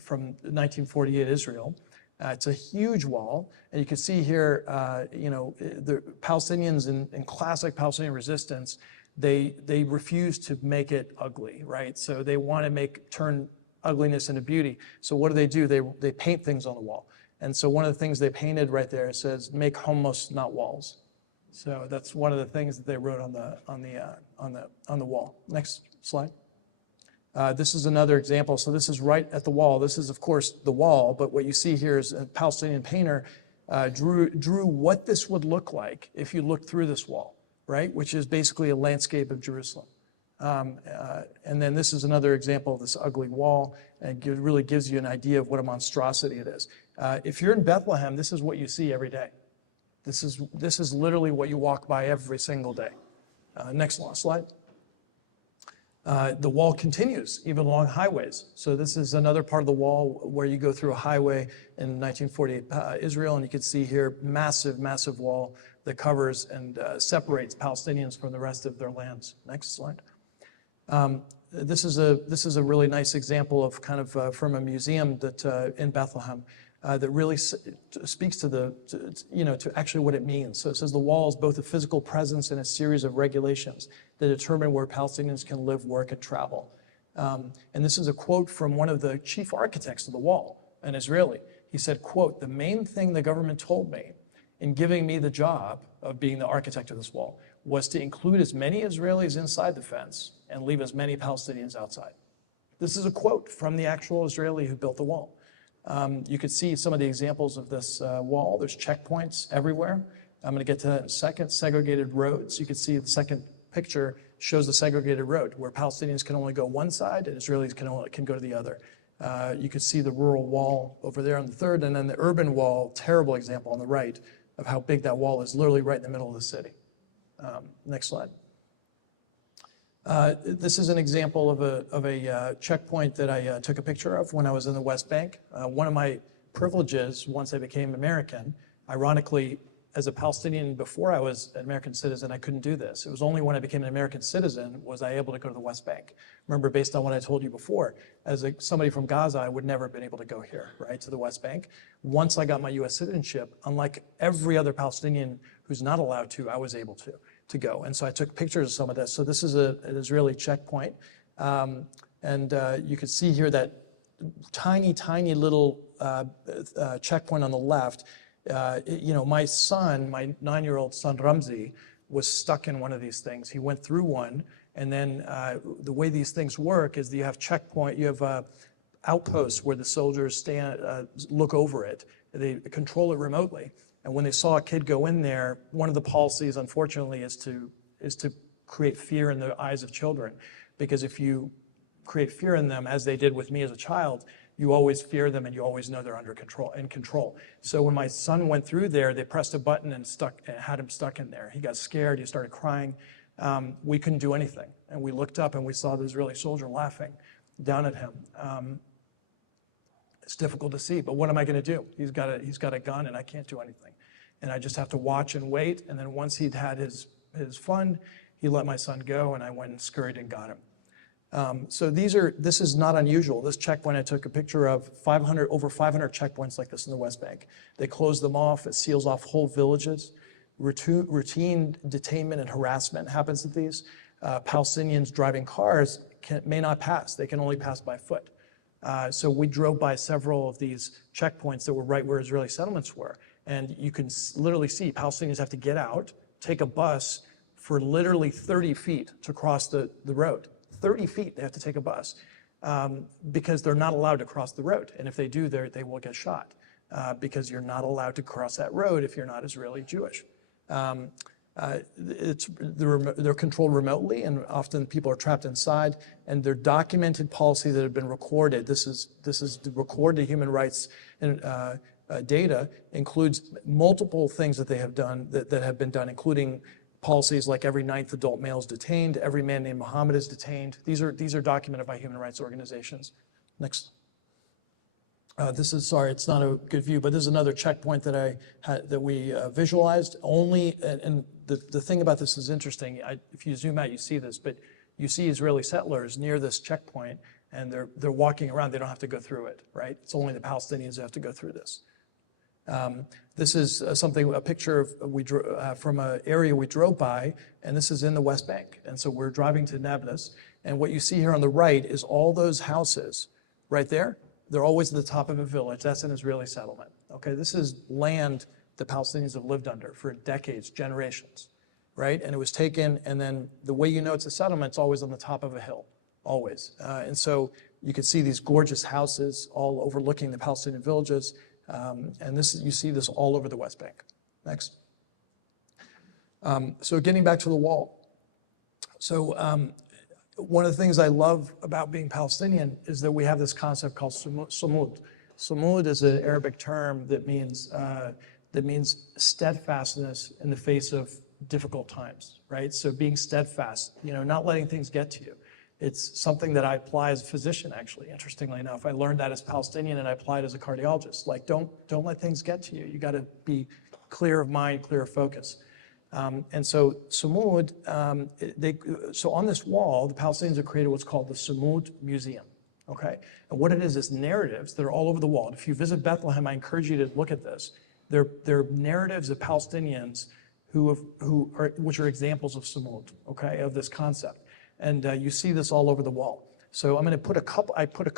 from 1948 Israel. It's a huge wall, and you can see here, the Palestinians in classic Palestinian resistance, they refuse to make it ugly, right? So they want to turn ugliness into beauty. So what do? They paint things on the wall. And so one of the things they painted right there says, "Make hummus, not walls." So that's one of the things that they wrote on the wall. Next slide. This is another example. So this is right at the wall. This is, of course, the wall, but what you see here is a Palestinian painter drew what this would look like if you looked through this wall, right? Which is basically a landscape of Jerusalem. And then this is another example of this ugly wall, and it really gives you an idea of what a monstrosity it is. If you're in Bethlehem, this is what you see every day. This is literally what you walk by every single day. Next slide. The wall continues even along highways. So this is another part of the wall where you go through a highway in 1948 Israel, and you can see here massive, massive wall that covers and separates Palestinians from the rest of their lands. Next slide. This is a really nice example of kind of from a museum that in Bethlehem that really speaks to to actually what it means. So it says the wall is both a physical presence and a series of regulations that determine where Palestinians can live, work, and travel. And this is a quote from one of the chief architects of the wall, an Israeli. He said, quote, "The main thing the government told me in giving me the job of being the architect of this wall was to include as many Israelis inside the fence and leave as many Palestinians outside." This is a quote from the actual Israeli who built the wall. You could see some of the examples of this wall. There's checkpoints everywhere. I'm going to get to that in a second. Segregated roads. You can see the second picture shows the segregated road where Palestinians can only go one side and Israelis can go to the other. You could see the rural wall over there on the third, and then the urban wall, terrible example on the right of how big that wall is, literally right in the middle of the city. Next slide. This is an example of a checkpoint that I took a picture of when I was in the West Bank. One of my privileges once I became American, ironically, as a Palestinian before I was an American citizen, I couldn't do this. It was only when I became an American citizen was I able to go to the West Bank. Remember, based on what I told you before, as somebody from Gaza, I would never have been able to go here, right, to the West Bank. Once I got my U.S. citizenship, unlike every other Palestinian who's not allowed to, I was able to go. And so I took pictures of some of this. So this is an Israeli checkpoint. And you can see here that tiny, tiny little checkpoint on the left. My son, my 9-year-old son, Ramzi, was stuck in one of these things. He went through one, and then the way these things work is that you have outposts where the soldiers stand, look over it. They control it remotely. And when they saw a kid go in there, one of the policies, unfortunately, is to create fear in the eyes of children. Because if you create fear in them, as they did with me as a child, you always fear them and you always know they're in control. So when my son went through there, they pressed a button and had him stuck in there. He got scared, he started crying. We couldn't do anything. And we looked up and we saw the Israeli soldier laughing down at him. It's difficult to see, but what am I going to do? He's got a gun and I can't do anything. And I just have to watch and wait. And then once he'd had his fun, he let my son go and I went and scurried and got him. So this is not unusual. This checkpoint I took a picture of, over 500 checkpoints like this in the West Bank. They close them off. It seals off whole villages. Routine detainment and harassment happens at these. Palestinians driving cars may not pass. They can only pass by foot. So we drove by several of these checkpoints that were right where Israeli settlements were. And you can literally see Palestinians have to get out, take a bus for literally 30 feet to cross the road. 30 feet, they have to take a bus because they're not allowed to cross the road. And if they do, they will get shot because you're not allowed to cross that road if you're not Israeli Jewish. They're controlled remotely, and often people are trapped inside, and they're documented policies that have been recorded. This is the recorded human rights and data includes multiple things that they have done that have been done, including policies like every 9th adult male is detained, every man named Muhammad is detained. These are documented by human rights organizations. Next. Sorry, it's not a good view, but this is another checkpoint that we visualized. And the thing about this is interesting. If you zoom out, you see this, but you see Israeli settlers near this checkpoint, and they're walking around. They don't have to go through it, right? It's only the Palestinians who have to go through this. This is a picture from an area we drove by, and this is in the West Bank. And so we're driving to Nablus, and what you see here on the right is all those houses right there. They're always at the top of a village. That's an Israeli settlement. Okay, this is land the Palestinians have lived under for decades, generations, right? And it was taken, and then the way you know it's a settlement, it's always on the top of a hill, always. And so you can see these gorgeous houses all overlooking the Palestinian villages. And you see this all over the West Bank. Next. So getting back to the wall. So one of the things I love about being Palestinian is that we have this concept called sumud. Sumud is an Arabic term that means steadfastness in the face of difficult times, right? So being steadfast, not letting things get to you. It's something that I apply as a physician, actually, interestingly enough. I learned that as Palestinian, and I applied as a cardiologist. Like, don't let things get to you. You got to be clear of mind, clear of focus. And so Sumud, so on this wall, the Palestinians have created what's called the Sumud Museum, okay? And what it is narratives that are all over the wall. And if you visit Bethlehem, I encourage you to look at this. They're narratives of Palestinians which are examples of Sumud, okay, of this concept. And you see this all over the wall. So I'm going to put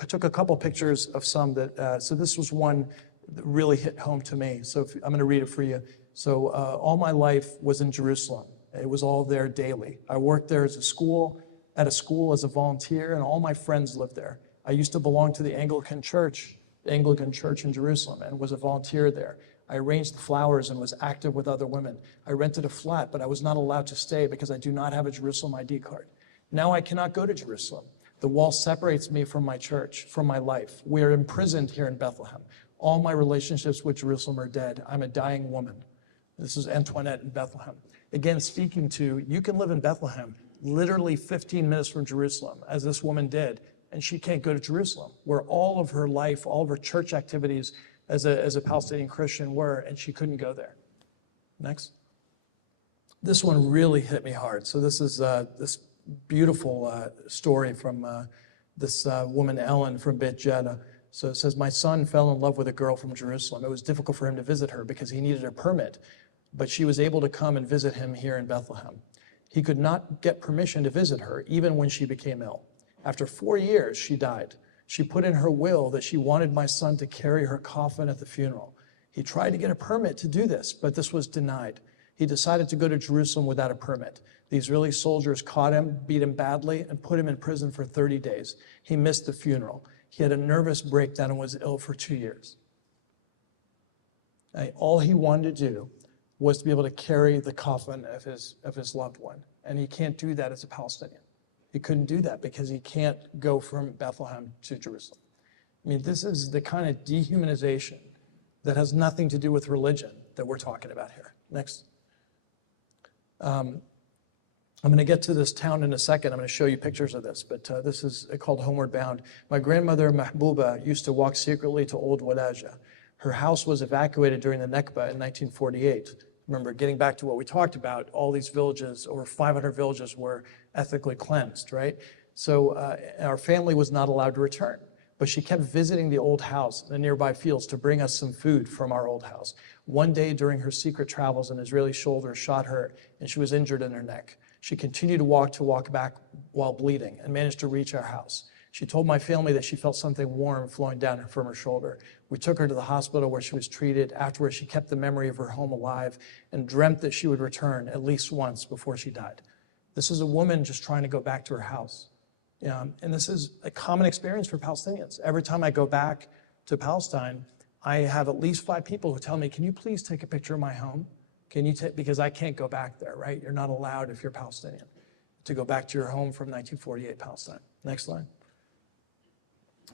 took a couple pictures of some that, so this was one that really hit home to me. So I'm going to read it for you. So all my life was in Jerusalem. It was all there daily. I worked there at a school as a volunteer, and all my friends lived there. I used to belong to the Anglican Church in Jerusalem, and was a volunteer there. I arranged the flowers and was active with other women. I rented a flat, but I was not allowed to stay because I do not have a Jerusalem ID card. Now I cannot go to Jerusalem. The wall separates me from my church, from my life. We are imprisoned here in Bethlehem. All my relationships with Jerusalem are dead. I'm a dying woman. This is Antoinette in Bethlehem. Again, speaking to, you can live in Bethlehem, literally 15 minutes from Jerusalem, as this woman did, and she can't go to Jerusalem, where all of her life, all of her church activities as a Palestinian Christian were, and she couldn't go there. Next. This one really hit me hard. So this is this beautiful story from this woman, Ellen, from Beit Jeda. So it says, my son fell in love with a girl from Jerusalem. It was difficult for him to visit her because he needed a permit, but she was able to come and visit him here in Bethlehem. He could not get permission to visit her, even when she became ill. After 4 years, she died. She put in her will that she wanted my son to carry her coffin at the funeral. He tried to get a permit to do this, but this was denied. He decided to go to Jerusalem without a permit. The Israeli soldiers caught him, beat him badly, and put him in prison for 30 days. He missed the funeral. He had a nervous breakdown and was ill for 2 years. All he wanted to do was to be able to carry the coffin of his loved one. And he can't do that as a Palestinian. He couldn't do that because he can't go from Bethlehem to Jerusalem. I mean, this is the kind of dehumanization that has nothing to do with religion that we're talking about here. Next. I'm going to get to this town in a second. I'm going to show you pictures of this, but this is called Homeward Bound. My grandmother, Mahbouba, used to walk secretly to Old Walaja. Her house was evacuated during the Nakba in 1948. Remember, getting back to what we talked about, all these villages, over 500 villages were ethnically cleansed, right? So our family was not allowed to return, but she kept visiting the old house in the nearby fields to bring us some food from our old house. One day during her secret travels, an Israeli soldier shot her and she was injured in her neck. She continued to walk back while bleeding and managed to reach our house. She told my family that she felt something warm flowing down from her shoulder. We took her to the hospital where she was treated. Afterwards, she kept the memory of her home alive and dreamt that she would return at least once before she died. This is a woman just trying to go back to her house. And this is a common experience for Palestinians. Every time I go back to Palestine, I have at least 5 people who tell me, can you please take a picture of my home? because I can't go back there, right? You're not allowed, if you're Palestinian, to go back to your home from 1948 Palestine. Next slide.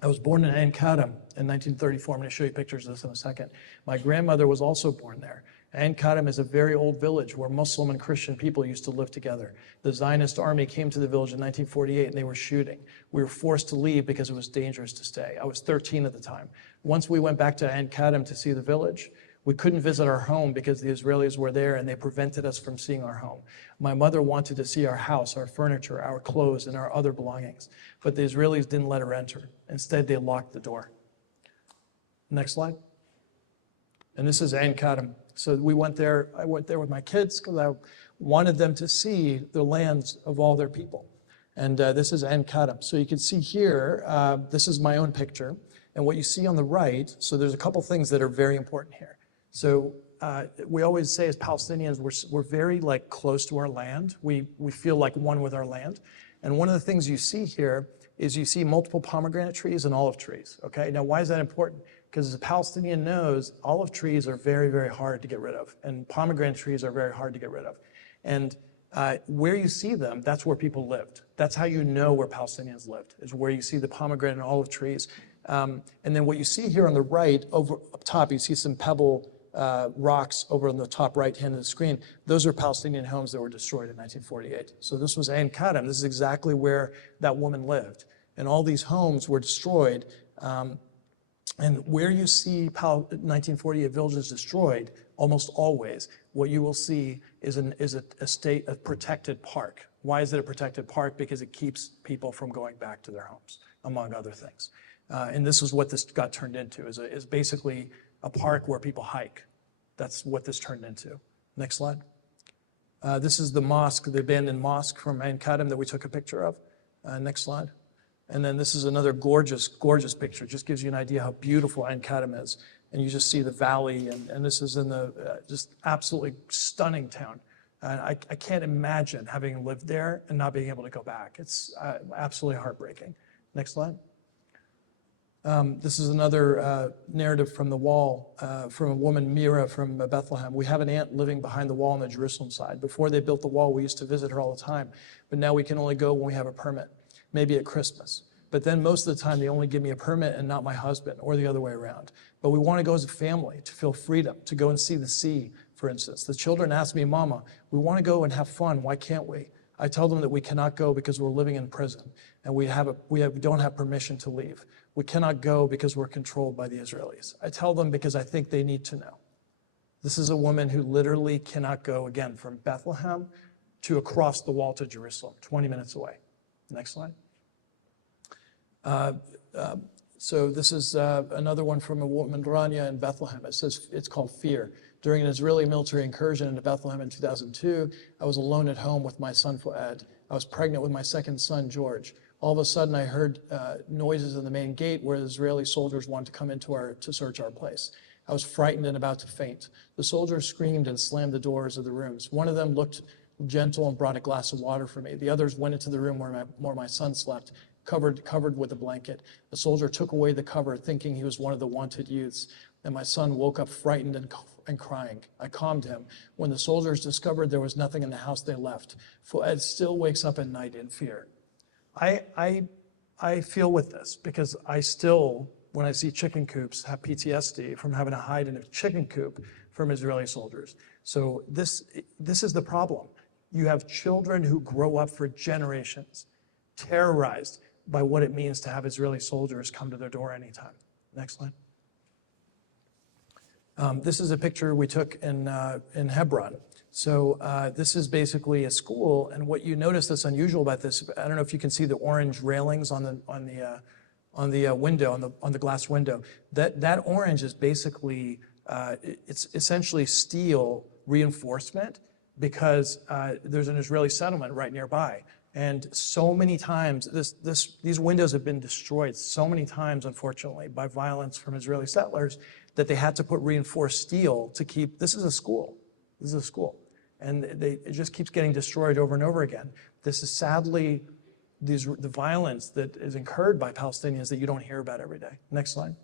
I was born in Ain Kadam in 1934. I'm going to show you pictures of this in a second. My grandmother was also born there. Ain Kadam is a very old village where Muslim and Christian people used to live together. The Zionist army came to the village in 1948 and they were shooting. We were forced to leave because it was dangerous to stay. I was 13 at the time. Once we went back to Ain Kadam to see the village, we couldn't visit our home because the Israelis were there and they prevented us from seeing our home. My mother wanted to see our house, our furniture, our clothes, and our other belongings, but the Israelis didn't let her enter. Instead, they locked the door. Next slide. And this is Ain Kadam. So we went there, I went there with my kids because I wanted them to see the lands of all their people. And this is Ain Kadam. So you can see here, this is my own picture. And what you see on the right, so there's a couple things that are very important here. So we always say as Palestinians, we're very close to our land. We feel like one with our land. And one of the things you see here is you see multiple pomegranate trees and olive trees. Okay, now why is that important? Because as a Palestinian knows, olive trees are very, very hard to get rid of. And pomegranate trees are very hard to get rid of. And where you see them, that's where people lived. That's how you know where Palestinians lived, is where you see the pomegranate and olive trees. And then what you see here on the right, over up top, you see some pebble rocks over on the top right hand of the screen. Those are Palestinian homes that were destroyed in 1948. So this was Ain Kadam. This is exactly where that woman lived. And all these homes were destroyed. And where you see 1948 villages destroyed, almost always, what you will see is a protected park. Why is it a protected park? Because it keeps people from going back to their homes, among other things. And this is what this got turned into, is basically a park where people hike. That's what this turned into. Next slide. This is the mosque, the abandoned mosque from Ain Kadam that we took a picture of. Next slide. And then this is another gorgeous, gorgeous picture. It just gives you an idea how beautiful Ain Kadam is. And you just see the valley, and this is in the just absolutely stunning town. I can't imagine having lived there and not being able to go back. It's absolutely heartbreaking. Next slide. This is another narrative from the wall from a woman, Mira, from Bethlehem. We have an aunt living behind the wall on the Jerusalem side. Before they built the wall, we used to visit her all the time. But now we can only go when we have a permit, maybe at Christmas. But then most of the time, they only give me a permit and not my husband, or the other way around. But we want to go as a family to feel freedom, to go and see the sea, for instance. The children ask me, Mama, we want to go and have fun. Why can't we? I tell them that we cannot go because we're living in prison and we don't have permission to leave. We cannot go because we're controlled by the Israelis. I tell them because I think they need to know. This is a woman who literally cannot go, again, from Bethlehem to across the wall to Jerusalem, 20 minutes away. Next slide. So this is another one from a woman, Rania, in Bethlehem. It says it's called Fear. During an Israeli military incursion into Bethlehem in 2002, I was alone at home with my son, Fuad. I was pregnant with my second son, George. All of a sudden, I heard noises in the main gate where the Israeli soldiers wanted to come to search our place. I was frightened and about to faint. The soldiers screamed and slammed the doors of the rooms. One of them looked gentle and brought a glass of water for me. The others went into the room where my son slept, covered with a blanket. The soldier took away the cover, thinking he was one of the wanted youths. And my son woke up frightened and crying. I calmed him. When the soldiers discovered there was nothing in the house, they left. Fuad still wakes up at night in fear. I feel with this because I still, when I see chicken coops, have PTSD from having to hide in a chicken coop from Israeli soldiers. So this is the problem. You have children who grow up for generations terrorized by what it means to have Israeli soldiers come to their door anytime. Next slide. This is a picture we took in Hebron. So this is basically a school, and what you notice that's unusual about this, I don't know if you can see the orange railings on the window, on the glass window. That orange is basically it's essentially steel reinforcement because there's an Israeli settlement right nearby. And so many times, these windows have been destroyed so many times, unfortunately, by violence from Israeli settlers that they had to put reinforced steel to keep. This is a school. And it just keeps getting destroyed over and over again. This is sadly the violence that is incurred by Palestinians that you don't hear about every day. Next slide.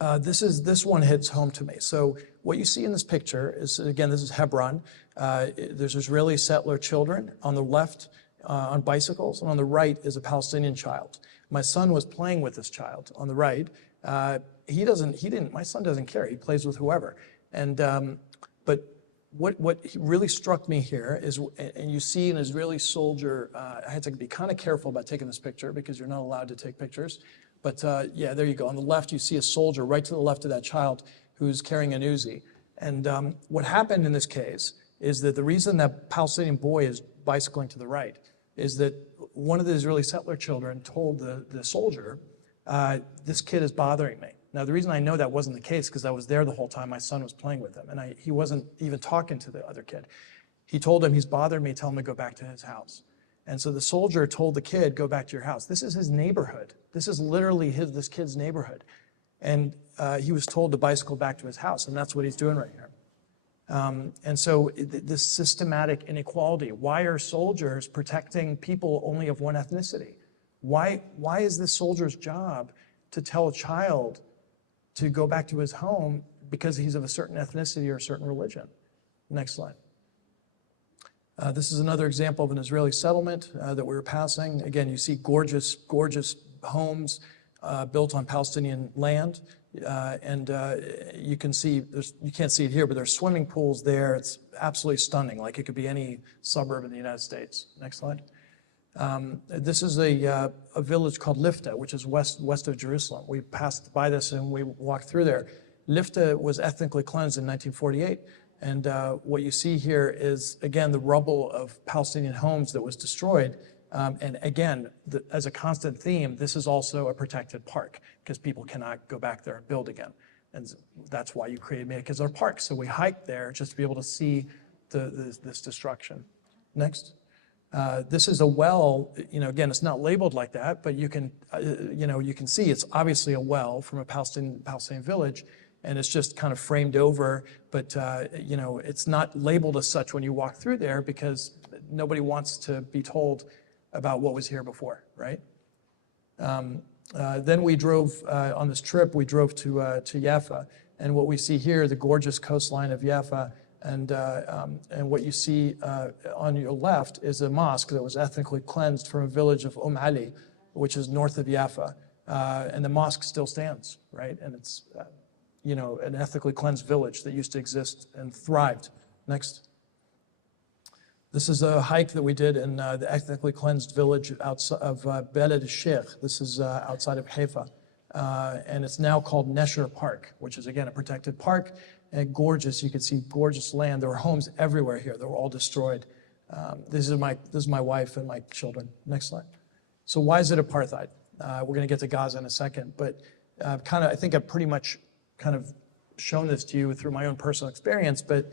This one hits home to me. So what you see in this picture is, again, this is Hebron. There's Israeli settler children on the left on bicycles, and on the right is a Palestinian child. My son was playing with this child on the right. My son doesn't care. He plays with whoever. And but what really struck me here is, and you see an Israeli soldier. I had to be kind of careful about taking this picture because you're not allowed to take pictures. But yeah, there you go. On the left, you see a soldier right to the left of that child who's carrying an Uzi. And what happened in this case is that the reason that Palestinian boy is bicycling to the right is that one of the Israeli settler children told the soldier, this kid is bothering me. Now, the reason I know that wasn't the case because I was there the whole time my son was playing with him, and he wasn't even talking to the other kid. He told him, he's bothering me, tell him to go back to his house. And so the soldier told the kid, go back to your house. This is his neighborhood. This is literally this kid's neighborhood. And he was told to bicycle back to his house, and that's what he's doing right here. And so this systematic inequality, why are soldiers protecting people only of one ethnicity? Why is this soldier's job to tell a child to go back to his home because he's of a certain ethnicity or a certain religion? Next slide. This is another example of an Israeli settlement that we were passing. Again, you see gorgeous, gorgeous homes built on Palestinian land. And you can see, you can't see it here, but there's swimming pools there. It's absolutely stunning, like it could be any suburb in the United States. Next slide. This is a village called Lifta, which is west of Jerusalem. We passed by this and we walked through there. Lifta was ethnically cleansed in 1948. And what you see here is, again, the rubble of Palestinian homes that was destroyed. And again, as a constant theme, this is also a protected park because people cannot go back there and build again. And that's why you made it as our park. So we hiked there just to be able to see this destruction. Next. This is a well, again, it's not labeled like that, but you can see it's obviously a well from a Palestinian village. And it's just kind of framed over, but it's not labeled as such when you walk through there because nobody wants to be told about what was here before, right? Then we drove on this trip. We drove to Jaffa, and what we see here, the gorgeous coastline of Jaffa, and what you see on your left is a mosque that was ethnically cleansed from a village of Ali, which is north of Jaffa, and the mosque still stands, right? And it's an ethnically cleansed village that used to exist and thrived. Next. This is a hike that we did in the ethnically cleansed village outside of Beled al-Sheikh. This is outside of Haifa. And it's now called Nesher Park, which is, again, a protected park. And gorgeous, you can see gorgeous land. There were homes everywhere here. They were all destroyed. This is my wife and my children. Next slide. So why is it apartheid? We're going to get to Gaza in a second. But I think I've pretty much kind of shown this to you through my own personal experience, but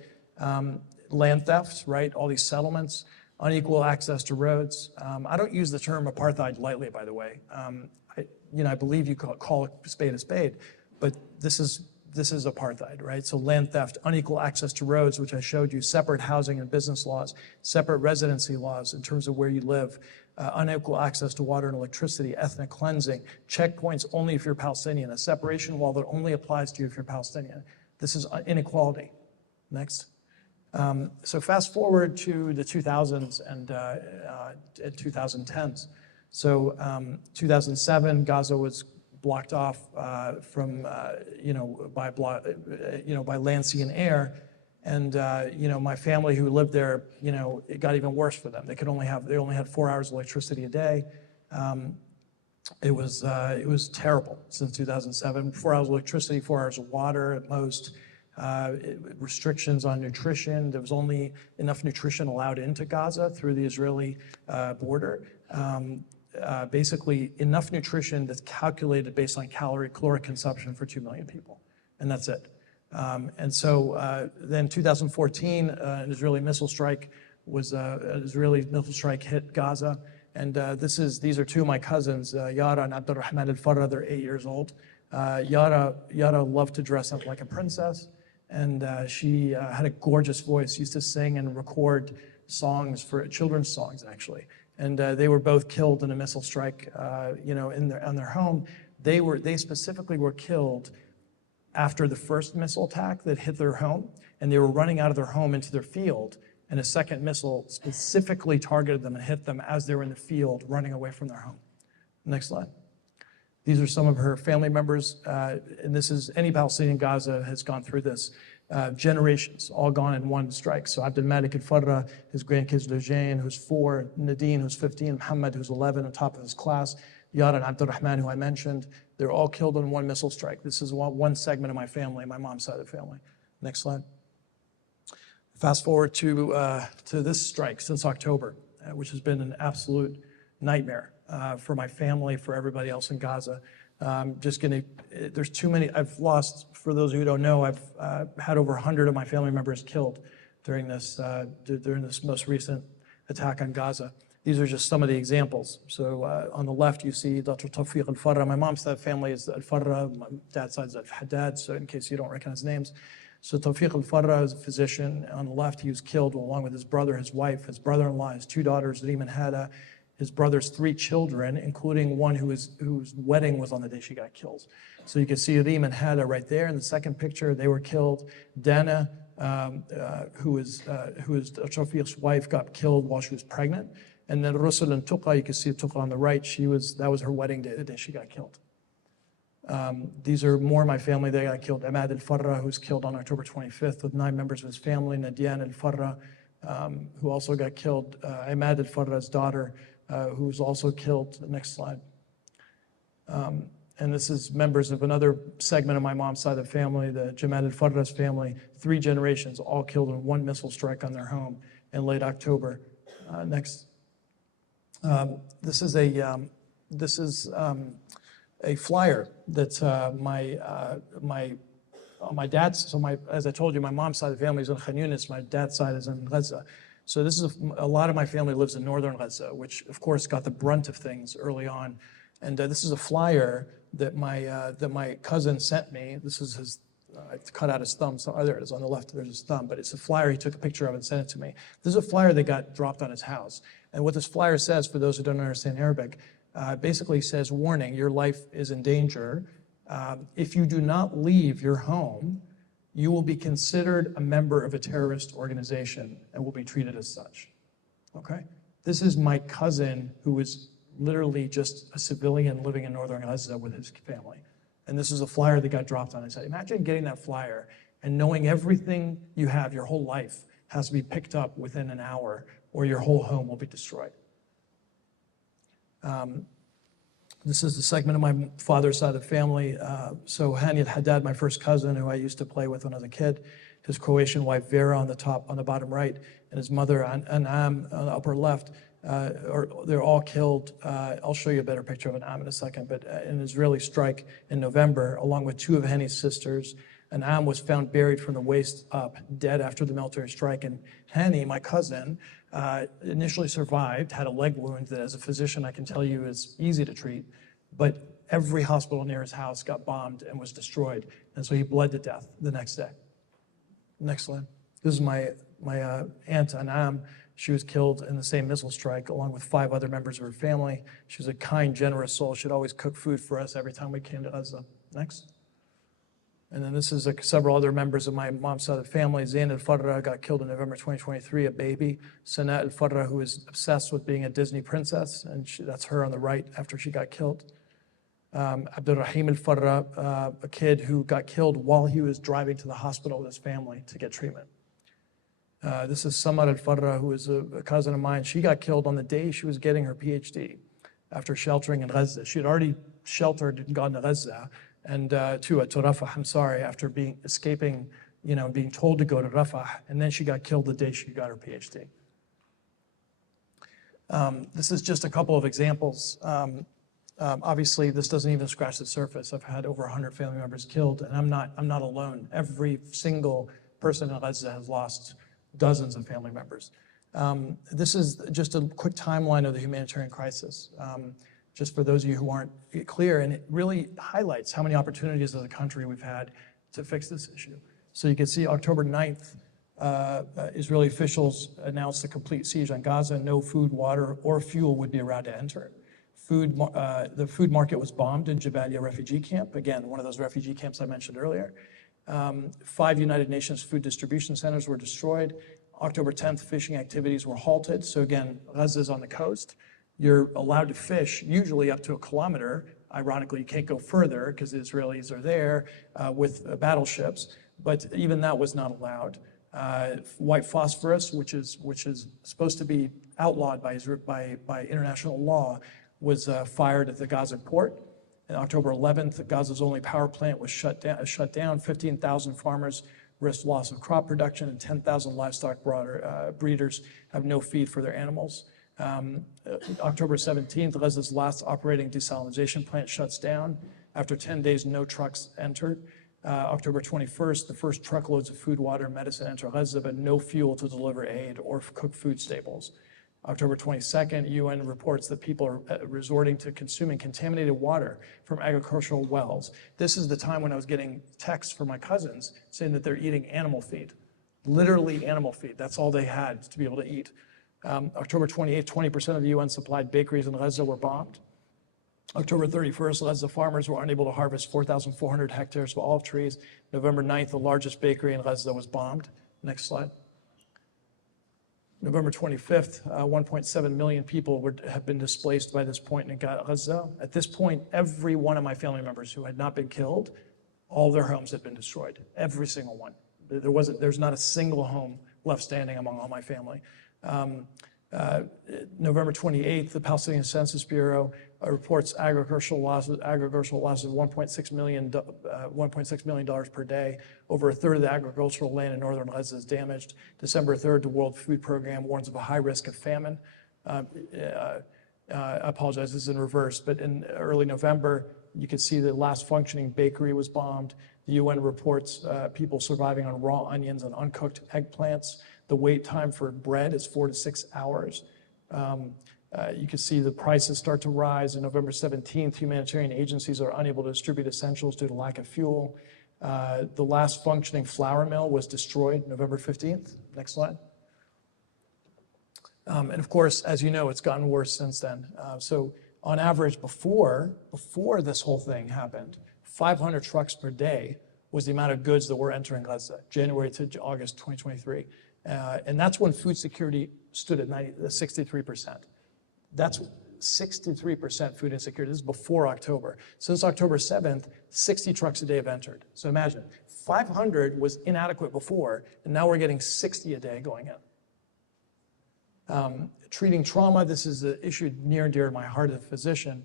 land theft, right? All these settlements, unequal access to roads. I don't use the term apartheid lightly, by the way. I believe you call a spade, but this is apartheid, right? So land theft, unequal access to roads, which I showed you, separate housing and business laws, separate residency laws in terms of where you live, unequal access to water and electricity, ethnic cleansing, checkpoints only if you're Palestinian, a separation wall that only applies to you if you're Palestinian. This is inequality. Next. So fast forward to the 2000s and 2010s. So 2007, Gaza was blocked off from by land, sea, and air. And my family who lived there, it got even worse for them. They only had 4 hours of electricity a day. It was terrible since 2007. 4 hours of electricity, 4 hours of water at most. Restrictions on nutrition. There was only enough nutrition allowed into Gaza through the Israeli border. Basically enough nutrition that's calculated based on caloric consumption for 2 million people, and that's it. And so then 2014, an Israeli missile strike hit Gaza, and these are two of my cousins, Yara and Abdurrahman al-Farra. They're 8 years old. Yara loved to dress up like a princess, and she had a gorgeous voice. Used to sing and record songs children's songs, actually. And they were both killed in a missile strike, on their home. They specifically were killed after the first missile attack that hit their home, and they were running out of their home into their field, and a second missile specifically targeted them and hit them as they were in the field running away from their home. Next slide. These are some of her family members, and this is any Palestinian in Gaza has gone through this. Generations, all gone in one strike. So Abdul Malik al-Farra, his grandkids Lujain, who's 4, Nadine, who's 15, Muhammad, who's 11, on top of his class, Yara and Abdul Rahman, who I mentioned, they're all killed in one missile strike. This is one segment of my family, my mom's side of the family. Next slide. Fast forward to this strike since October, which has been an absolute nightmare for my family, for everybody else in Gaza. There's too many. I've lost, for those who don't know, I've had over 100 of my family members killed during this most recent attack on Gaza. These are just some of the examples. So on the left, you see Dr. Tawfiq al-Farra. My mom's side family is al-Farra. My dad's side is Atif Haddad, so in case you don't recognize names. So Tawfiq al-Farra is a physician. On the left, he was killed along with his brother, his wife, his brother-in-law, his 2 daughters, Reem and Hada, his brother's 3 children, including one whose wedding was on the day she got killed. So you can see Reem and Hada right there in the second picture. They were killed. Dana, who is Tawfiq's wife, got killed while she was pregnant. And then Rusul and Tuqa, you can see Tuqa on the right. That was her wedding day, the day she got killed. These are more of my family. They got killed. Ahmad al-Farra, who was killed on October 25th with 9 members of his family. Nadian al-Farra, who also got killed. Ahmad al-Farra's daughter, who was also killed. Next slide. And this is members of another segment of my mom's side of the family, the Jamal al-Farra's family, 3 generations, all killed in one missile strike on their home in late October. Next. This is a flyer that my dad's. As I told you, my mom's side of the family is in Khan Yunis. My dad's side is in Gaza. So this is a lot of my family lives in northern Gaza, which of course got the brunt of things early on. And this is a flyer that my cousin sent me. This is his. I cut out his thumb. So there it is on the left. There's his thumb, but it's a flyer. He took a picture of it and sent it to me. This is a flyer that got dropped on his house. And what this flyer says, for those who don't understand Arabic, basically says, warning, your life is in danger. If you do not leave your home, you will be considered a member of a terrorist organization and will be treated as such. Okay? This is my cousin who is literally just a civilian living in northern Gaza with his family. And this is a flyer that got dropped on his head. Imagine getting that flyer and knowing everything you have, your whole life, has to be picked up within an hour or your whole home will be destroyed. This is the segment of my father's side of the family. So Hani Haddad, my first cousin, who I used to play with when I was a kid, his Croatian wife Vera on the bottom right, and his mother Anam on the upper left, they're all killed. I'll show you a better picture of Anam in a second, but an Israeli strike in November, along with 2 of Hani's sisters. Anam was found buried from the waist up, dead after the military strike. And Hani, my cousin, initially survived, had a leg wound that as a physician I can tell you is easy to treat, but every hospital near his house got bombed and was destroyed. And so he bled to death the next day. Next slide. This is my aunt Anam. She was killed in the same missile strike along with 5 other members of her family. She was a kind, generous soul. She'd always cook food for us every time we came to Gaza. Next. And then this is several other members of my mom's side of the family. Zain al-Farra got killed in November 2023, a baby. Sanaa al-Farra, who is obsessed with being a Disney princess, and that's her on the right after she got killed. Abdul Rahim al-Farra, a kid who got killed while he was driving to the hospital with his family to get treatment. This is Samar al-Farra, who is a cousin of mine. She got killed on the day she was getting her PhD after sheltering in Gaza. She had already sheltered and gone to Gaza and to Rafah, I'm sorry, after escaping, being told to go to Rafah, and then she got killed the day she got her PhD. This is just a couple of examples. Obviously, this doesn't even scratch the surface. I've had over 100 family members killed, and I'm not alone. Every single person in Gaza has lost dozens of family members. This is just a quick timeline of the humanitarian crisis, just for those of you who aren't clear, and it really highlights how many opportunities as a country we've had to fix this issue. So you can see October 9th, Israeli officials announced a complete siege on Gaza. No food, water, or fuel would be allowed to enter. The food market was bombed in Jabalia refugee camp. Again, one of those refugee camps I mentioned earlier. 5 United Nations food distribution centers were destroyed. October 10th, fishing activities were halted. So again, Gaza is on the coast. You're allowed to fish usually up to a kilometer. Ironically, you can't go further because the Israelis are there with battleships, but even that was not allowed. White phosphorus, which is supposed to be outlawed by international law, was fired at the Gaza port. On October 11th, Gaza's only power plant was shut down. 15,000 farmers risked loss of crop production, and 10,000 livestock breeders have no feed for their animals. October 17th, Gaza's last operating desalination plant shuts down. After 10 days, no trucks entered. October 21st, the first truckloads of food, water, and medicine enter Gaza, but no fuel to deliver aid or cook food staples. October 22nd, UN reports that people are resorting to consuming contaminated water from agricultural wells. This is the time when I was getting texts from my cousins saying that they're eating animal feed, literally animal feed. That's all they had to be able to eat. October 28th, 20% of the UN supplied bakeries in Gaza were bombed. October 31st, Gaza farmers were unable to harvest 4,400 hectares of olive trees. November 9th, the largest bakery in Gaza was bombed. Next slide. November 25th, 1.7 million people have been displaced by this point in Gaza. At this point, every one of my family members who had not been killed, all their homes had been destroyed. Every single one. There's not a single home left standing among all my family. November 28th, the Palestinian Census Bureau reports agricultural losses of $1.6 million per day. Over a third of the agricultural land in northern Gaza is damaged. December 3rd, the World Food Program warns of a high risk of famine. I apologize, this is in reverse, but in early November, you could see the last functioning bakery was bombed. The UN reports people surviving on raw onions and uncooked eggplants. The wait time for bread is 4 to 6 hours. You can see the prices start to rise. On November 17th, humanitarian agencies are unable to distribute essentials due to lack of fuel. The last functioning flour mill was destroyed November 15th. Next slide. And of course, as you know, it's gotten worse since then. So on average, before this whole thing happened, 500 trucks per day was the amount of goods that were entering Gaza, January to August 2023. And that's when food security stood at 63%. That's 63% food insecurity. This is before October. Since October 7th, 60 trucks a day have entered. So imagine, 500 was inadequate before, and now we're getting 60 a day going in. Treating trauma, this is an issue near and dear to my heart as a physician.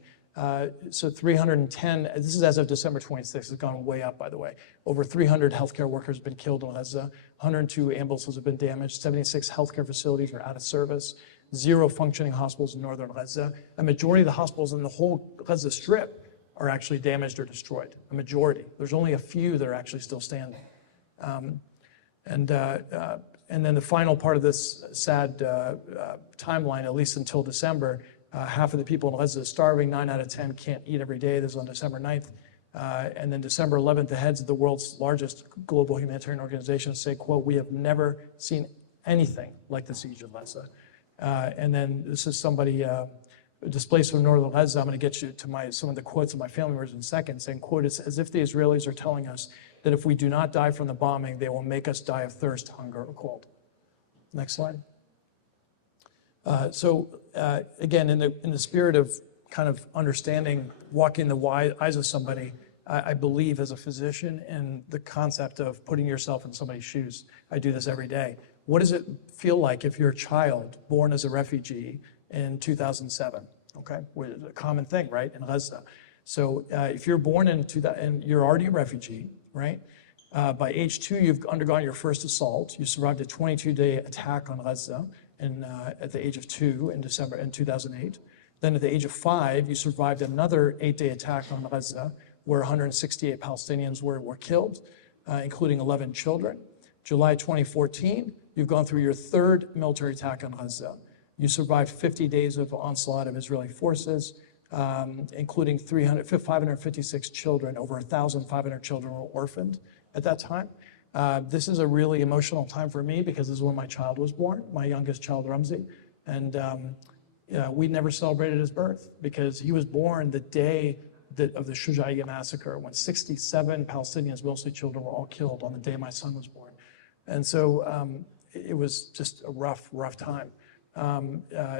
So 310, this is as of December 26th, it's gone way up, by the way. Over 300 healthcare workers have been killed in Gaza, 102 ambulances have been damaged, 76 healthcare facilities are out of service, 0 functioning hospitals in northern Gaza. A majority of the hospitals in the whole Gaza Strip are actually damaged or destroyed, a majority. There's only a few that are actually still standing. And then the final part of this sad timeline, at least until December, half of the people in Gaza are starving, 9 out of 10 can't eat every day. This is on December 9th. And then December 11th, the heads of the world's largest global humanitarian organizations say, quote, "We have never seen anything like the siege of Gaza." And then this is somebody displaced from northern Gaza. I'm going to get you to some of the quotes of my family members in a second, saying, quote, "It's as if the Israelis are telling us that if we do not die from the bombing, they will make us die of thirst, hunger, or cold." Next slide. Again, in the spirit of kind of understanding, walking the eyes of somebody, I believe as a physician in the concept of putting yourself in somebody's shoes. I do this every day. What does it feel like if you're a child born as a refugee in 2007? Okay, a common thing, right, in Gaza. So if you're born in 2000 and you're already a refugee, right? By age 2, you've undergone your first assault. You survived a 22-day attack on Gaza at the age of 2 in December in 2008. Then at the age of 5, you survived another 8-day attack on Gaza, where 168 Palestinians were killed, including 11 children. July 2014, you've gone through your 3rd military attack on Gaza. You survived 50 days of onslaught of Israeli forces, including 556 children. Over 1,500 children were orphaned at that time. This is a really emotional time for me because this is when my child was born, my youngest child, Ramzi. And we never celebrated his birth because he was born the day of the Shujaiya massacre, when 67 Palestinians, mostly children, were all killed on the day my son was born. And so it was just a rough time.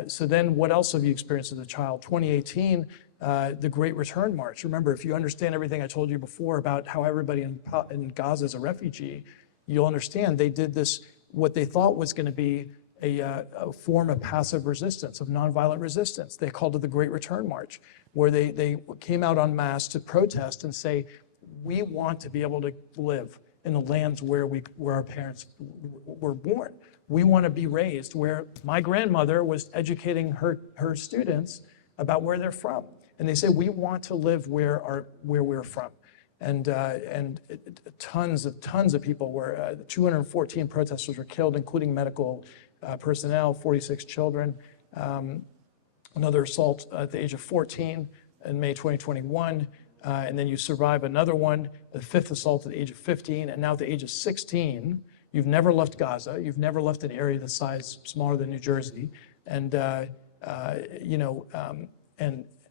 So then what else have you experienced as a child? 2018, the Great Return March. Remember, if you understand everything I told you before about how everybody in Gaza is a refugee, you'll understand they did this, what they thought was going to be a form of passive resistance, of nonviolent resistance. They called it the Great Return March, where they came out en masse to protest and say, we want to be able to live in the lands where our parents were born. We want to be raised where my grandmother was educating her students about where they're from. And they say, we want to live where we're from. And tons of people were, 214 protesters were killed, including medical personnel, 46 children. Another assault at the age of 14 in May 2021. And then you survive another one, the fifth assault at the age of 15. And now at the age of 16, you've never left Gaza. You've never left an area the size smaller than New Jersey. And,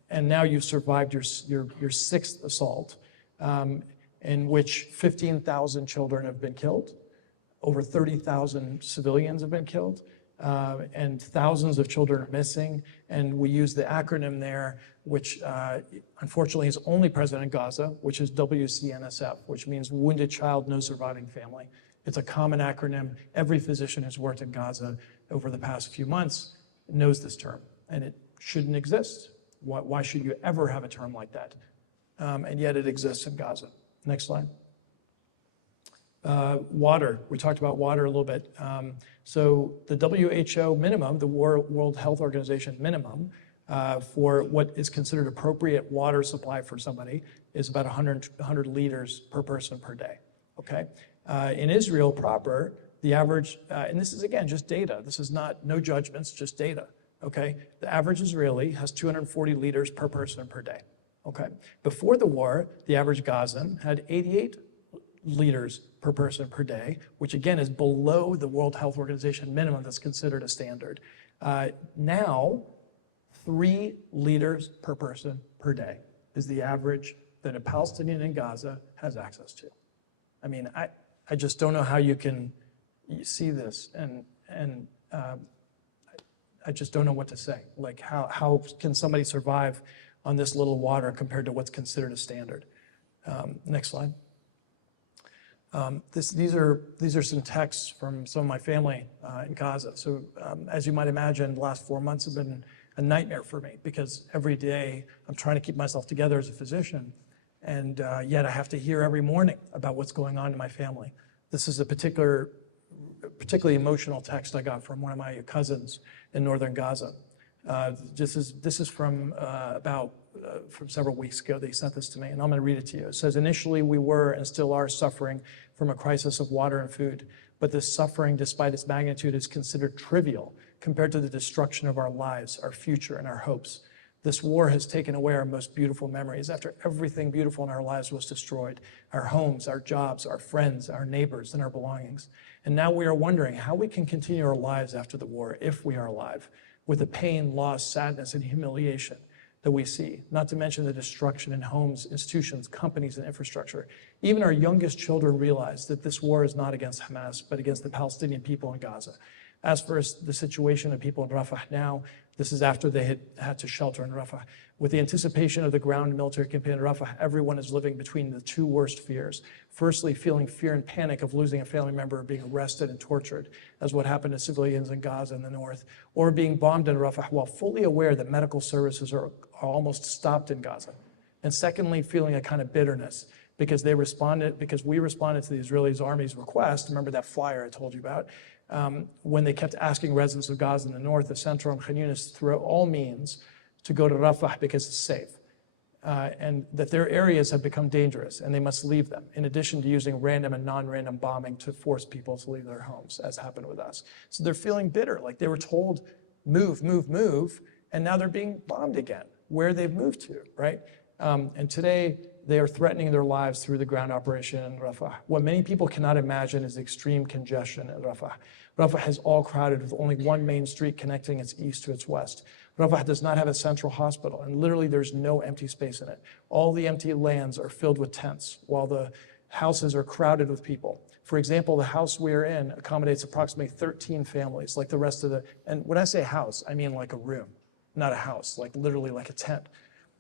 and now you've survived your sixth assault, in which 15,000 children have been killed. Over 30,000 civilians have been killed, and thousands of children are missing. And we use the acronym there, which unfortunately is only present in Gaza, which is WCNSF, which means Wounded Child, No Surviving Family. It's a common acronym. Every physician who's worked in Gaza over the past few months knows this term, and it shouldn't exist. Why should you ever have a term like that? And yet it exists in Gaza. Next slide. Water. We talked about water a little bit. So the WHO minimum, the World Health Organization minimum, for what is considered appropriate water supply for somebody is about 100 liters per person per day. Okay. In Israel proper, the average, and this is again just data. This is no judgments, just data. Okay. The average Israeli has 240 liters per person per day. Okay. Before the war, the average Gazan had 88 liters per person per day, which again is below the World Health Organization minimum that's considered a standard. Now, 3 liters per person per day is the average that a Palestinian in Gaza has access to. I mean, I just don't know how you see this, and I just don't know what to say. Like, how can somebody survive on this little water compared to what's considered a standard? Next slide. These are some texts from some of my family in Gaza. So as you might imagine, the last 4 months have been a nightmare for me because every day I'm trying to keep myself together as a physician, and yet I have to hear every morning about what's going on in my family. This is a particularly emotional text I got from one of my cousins in northern Gaza. This is from from several weeks ago. They sent this to me, and I'm going to read it to you. It says, initially we were and still are suffering from a crisis of water and food, but this suffering, despite its magnitude, is considered trivial compared to the destruction of our lives, our future, and our hopes. This war has taken away our most beautiful memories after everything beautiful in our lives was destroyed: our homes, our jobs, our friends, our neighbors, and our belongings. And now we are wondering how we can continue our lives after the war, if we are alive, with the pain, loss, sadness, and humiliation that we see, not to mention the destruction in homes, institutions, companies, and infrastructure. Even our youngest children realize that this war is not against Hamas, but against the Palestinian people in Gaza. As for the situation of people in Rafah now, this is after they had to shelter in Rafah. With the anticipation of the ground military campaign in Rafah, everyone is living between the two worst fears. Firstly, feeling fear and panic of losing a family member or being arrested and tortured, as what happened to civilians in Gaza in the north, or being bombed in Rafah while fully aware that medical services are almost stopped in Gaza. And secondly, feeling a kind of bitterness because we responded to the Israeli army's request. Remember that flyer I told you about? When they kept asking residents of Gaza in the north, the central, and Khan Yunis through all means to go to Rafah because it's safe, and that their areas have become dangerous and they must leave them, in addition to using random and non-random bombing to force people to leave their homes, as happened with us. So they're feeling bitter, like they were told, move, move, move, and now they're being bombed again, where they've moved to, right? And today, they are threatening their lives through the ground operation in Rafah. What many people cannot imagine is extreme congestion in Rafah. Rafah is all crowded with only one main street connecting its east to its west. Rafah does not have a central hospital, and literally there's no empty space in it. All the empty lands are filled with tents, while the houses are crowded with people. For example, the house we're in accommodates approximately 13 families, like the rest of and when I say house, I mean like a room, not a house, like literally like a tent.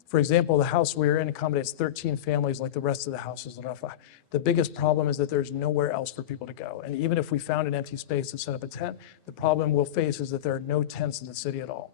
For example, the house we're in accommodates 13 families like the rest of the houses in Rafah. The biggest problem is that there's nowhere else for people to go. And even if we found an empty space to set up a tent, the problem we'll face is that there are no tents in the city at all.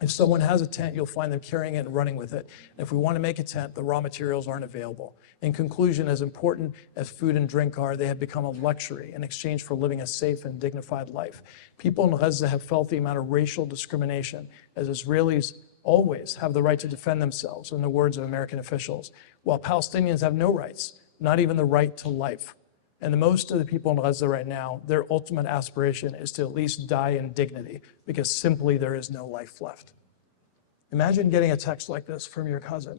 If someone has a tent, you'll find them carrying it and running with it. And if we want to make a tent, the raw materials aren't available. In conclusion, as important as food and drink are, they have become a luxury in exchange for living a safe and dignified life. People in Gaza have felt the amount of racial discrimination as Israelis always have the right to defend themselves, in the words of American officials, while Palestinians have no rights, not even the right to life. And the most of the people in Gaza right now, their ultimate aspiration is to at least die in dignity, because simply there is no life left. Imagine getting a text like this from your cousin,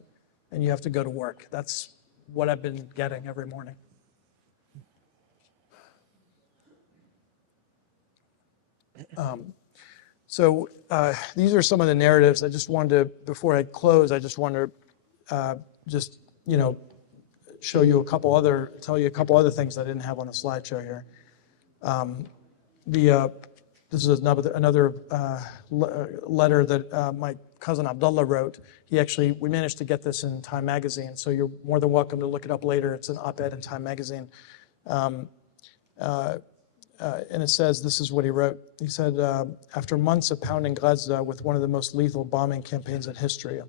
and you have to go to work. That's what I've been getting every morning. So these are some of the narratives. I just wanted to, before I close, I just wanted to show you tell you a couple other things I didn't have on the slideshow here. This is another letter that my cousin Abdullah wrote. We managed to get this in Time Magazine, so you're more than welcome to look it up later. It's an op-ed in Time Magazine. And it says, this is what he wrote. He said, after months of pounding Gaza with one of the most lethal bombing campaigns in history,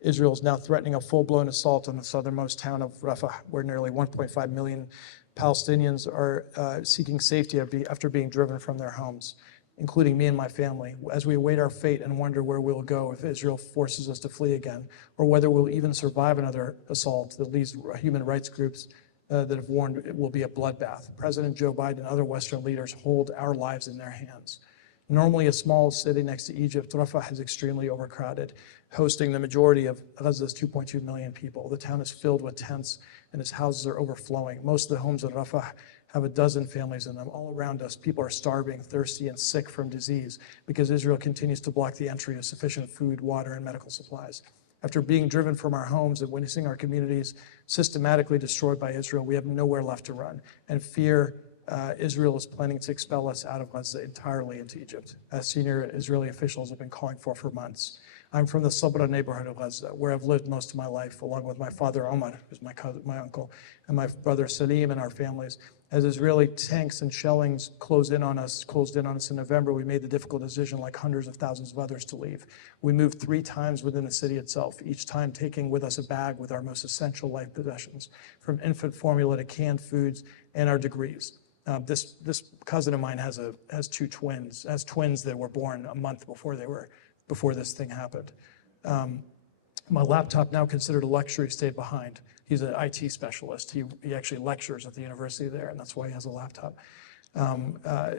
Israel is now threatening a full-blown assault on the southernmost town of Rafah, where nearly 1.5 million Palestinians are seeking safety after being driven from their homes, including me and my family, as we await our fate and wonder where we'll go if Israel forces us to flee again, or whether we'll even survive another assault that leads human rights groups that have warned it will be a bloodbath. President Joe Biden and other Western leaders hold our lives in their hands. Normally a small city next to Egypt, Rafah is extremely overcrowded, hosting the majority of Gaza's 2.2 million people. The town is filled with tents and its houses are overflowing. Most of the homes in Rafah have a dozen families in them. All around us, people are starving, thirsty, and sick from disease because Israel continues to block the entry of sufficient food, water, and medical supplies. After being driven from our homes and witnessing our communities systematically destroyed by Israel, we have nowhere left to run, and fear Israel is planning to expel us out of Gaza entirely into Egypt, as senior Israeli officials have been calling for months. I'm from the Sabra neighborhood of Gaza, where I've lived most of my life, along with my father Omar, who's my cousin, my uncle, and my brother Salim and our families. As Israeli tanks and shellings closed in on us in November, we made the difficult decision, like hundreds of thousands of others, to leave. We moved 3 times within the city itself, each time taking with us a bag with our most essential life possessions, from infant formula to canned foods and our degrees. This cousin of mine has twins that were born a month before this thing happened. My laptop, now considered a luxury, stayed behind. He's an IT specialist. He actually lectures at the university there, and that's why he has a laptop.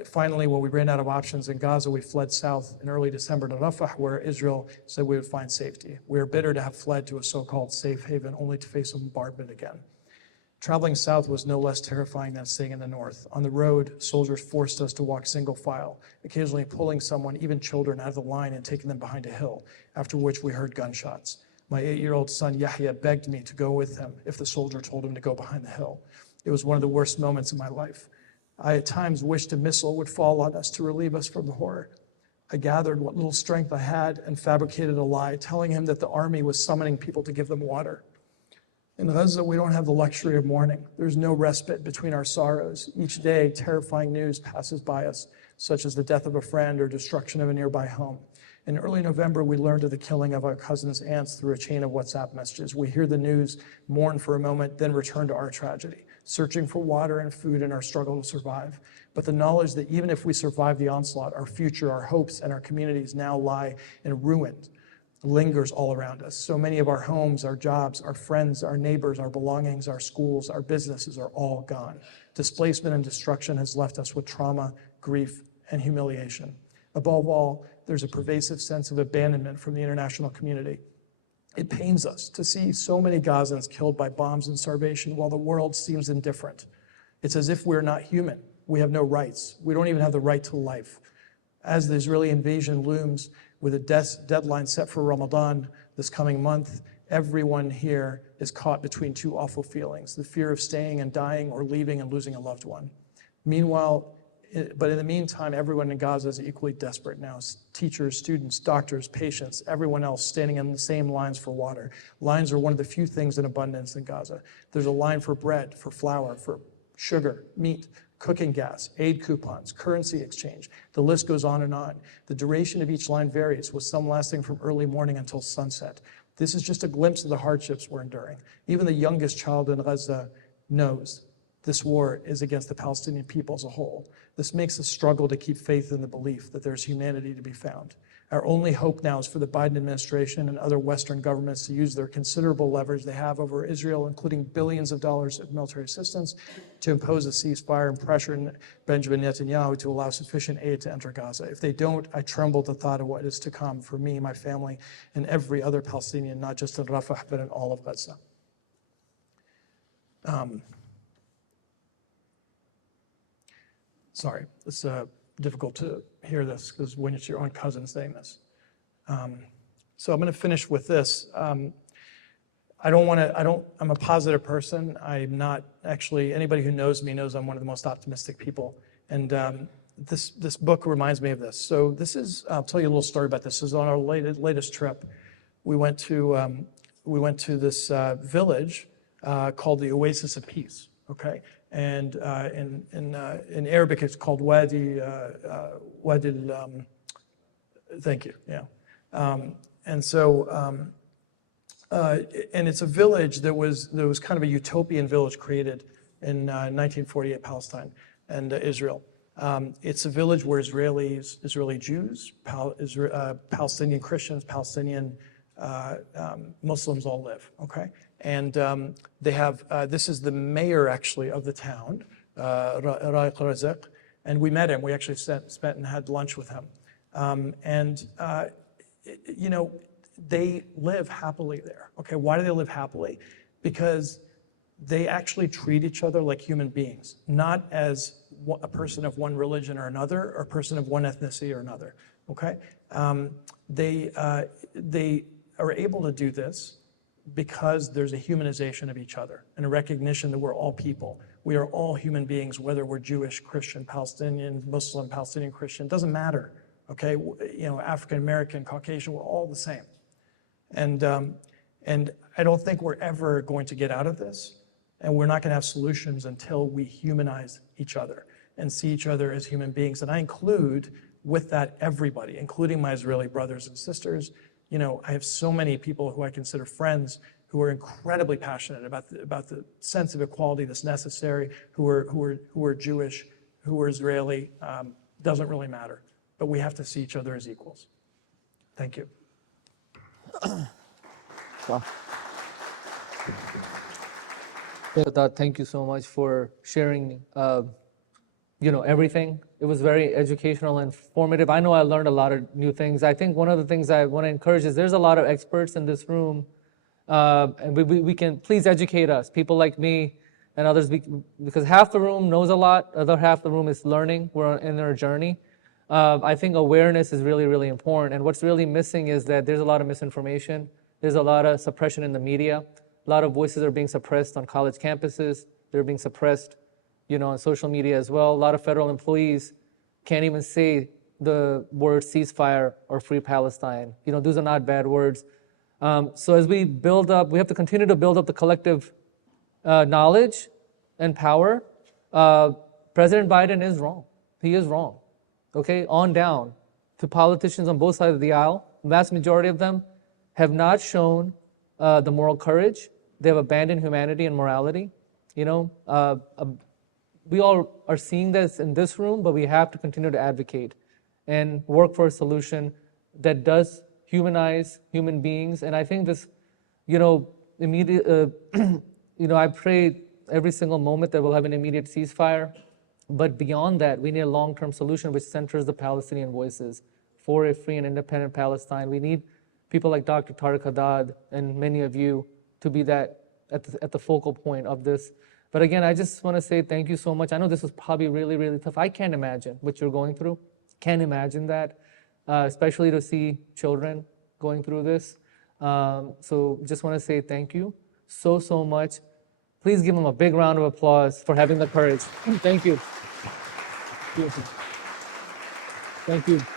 Finally, when we ran out of options in Gaza, we fled south in early December to Rafah, where Israel said we would find safety. We are bitter to have fled to a so-called safe haven, only to face a bombardment again. Traveling south was no less terrifying than staying in the north. On the road, soldiers forced us to walk single file, occasionally pulling someone, even children, out of the line and taking them behind a hill, after which we heard gunshots. My 8-year-old son, Yahya, begged me to go with him if the soldier told him to go behind the hill. It was one of the worst moments in my life. I at times wished a missile would fall on us to relieve us from the horror. I gathered what little strength I had and fabricated a lie, telling him that the army was summoning people to give them water. In Gaza, we don't have the luxury of mourning. There's no respite between our sorrows. Each day, terrifying news passes by us, such as the death of a friend or destruction of a nearby home. In early November, we learned of the killing of our cousin's aunts through a chain of WhatsApp messages. We hear the news, mourn for a moment, then return to our tragedy, searching for water and food in our struggle to survive. But the knowledge that even if we survive the onslaught, our future, our hopes, and our communities now lie in ruin lingers all around us. So many of our homes, our jobs, our friends, our neighbors, our belongings, our schools, our businesses are all gone. Displacement and destruction has left us with trauma, grief, and humiliation. Above all, there's a pervasive sense of abandonment from the international community. It pains us to see so many Gazans killed by bombs and starvation while the world seems indifferent. It's as if we're not human. We have no rights. We don't even have the right to life. As the Israeli invasion looms, with a deadline set for Ramadan this coming month, everyone here is caught between two awful feelings, the fear of staying and dying or leaving and losing a loved one. Meanwhile, but in the meantime, everyone in Gaza is equally desperate now. Teachers, students, doctors, patients, everyone else standing in the same lines for water. Lines are one of the few things in abundance in Gaza. There's a line for bread, for flour, for sugar, meat, cooking gas, aid coupons, currency exchange. The list goes on and on. The duration of each line varies, with some lasting from early morning until sunset. This is just a glimpse of the hardships we're enduring. Even the youngest child in Gaza knows this war is against the Palestinian people as a whole. This makes us struggle to keep faith in the belief that there's humanity to be found. Our only hope now is for the Biden administration and other Western governments to use their considerable leverage they have over Israel, including billions of dollars of military assistance, to impose a ceasefire and pressure Benjamin Netanyahu to allow sufficient aid to enter Gaza. If they don't, I tremble at the thought of what is to come for me, my family, and every other Palestinian, not just in Rafah, but in all of Gaza. Sorry, it's difficult to hear this because when it's your own cousin saying this. So I'm going to finish with this. I'm a positive person. I'm not actually, anybody who knows me knows I'm one of the most optimistic people. And this book reminds me of this. So this is, I'll tell you a little story about this. This is on our latest trip. We went to this village called the Oasis of Peace, okay? And in Arabic, it's called Wadi thank you, yeah. And it's a village that was kind of a utopian village created in 1948 Palestine and Israel. It's a village where Israeli Jews, Palestinian Christians, Palestinian Muslims all live, okay? And they have, this is the mayor actually of the town, Tariq Haddad, and we met him. We actually spent and had lunch with him. You know, they live happily there, okay? Why do they live happily? Because they actually treat each other like human beings, not as a person of one religion or another, or a person of one ethnicity or another, okay? They are able to do this because there's a humanization of each other and a recognition that we're all people. We are all human beings, whether we're Jewish, Christian, Palestinian, Muslim, Palestinian, Christian, doesn't matter, okay? You know, African American, Caucasian, we're all the same. And I don't think we're ever going to get out of this, and we're not going to have solutions until we humanize each other and see each other as human beings. And I include with that everybody, including my Israeli brothers and sisters. You know, I have so many people who I consider friends who are incredibly passionate about the sense of equality that's necessary, who are Jewish, who are Israeli. Doesn't really matter, but we have to see each other as equals. Thank you. Wow. Thank you so much for sharing, you know, everything. It was very educational and informative. I know I learned a lot of new things. I think one of the things I want to encourage is there's a lot of experts in this room, and we can please educate us, people like me and others, because half the room knows a lot, the other half the room is learning. We're in our journey. I think awareness is really, really important. And what's really missing is that there's a lot of misinformation. There's a lot of suppression in the media. A lot of voices are being suppressed on college campuses. They're being suppressed, you know, on social media as well. A lot of federal employees can't even say the word ceasefire or free Palestine. You know, those are not bad words. So as we build up, we have to continue to build up the collective knowledge and power. President Biden is wrong. He is wrong. Okay, on down to politicians on both sides of the aisle. The vast majority of them have not shown the moral courage. They have abandoned humanity and morality. You know, we all are seeing this in this room, but we have to continue to advocate and work for a solution that does humanize human beings. And I think this, you know, immediate, you know, I pray every single moment that we'll have an immediate ceasefire. But beyond that, we need a long-term solution which centers the Palestinian voices for a free and independent Palestine. We need people like Dr. Tariq Haddad and many of you to be that at the focal point of this. But again, I just want to say thank you so much. I know this was probably really, really tough. I can't imagine what you're going through. Can't imagine that. especially to see children going through this. So just want to say thank you so much. Please give them a big round of applause for having the courage. Thank you. Beautiful. Thank you.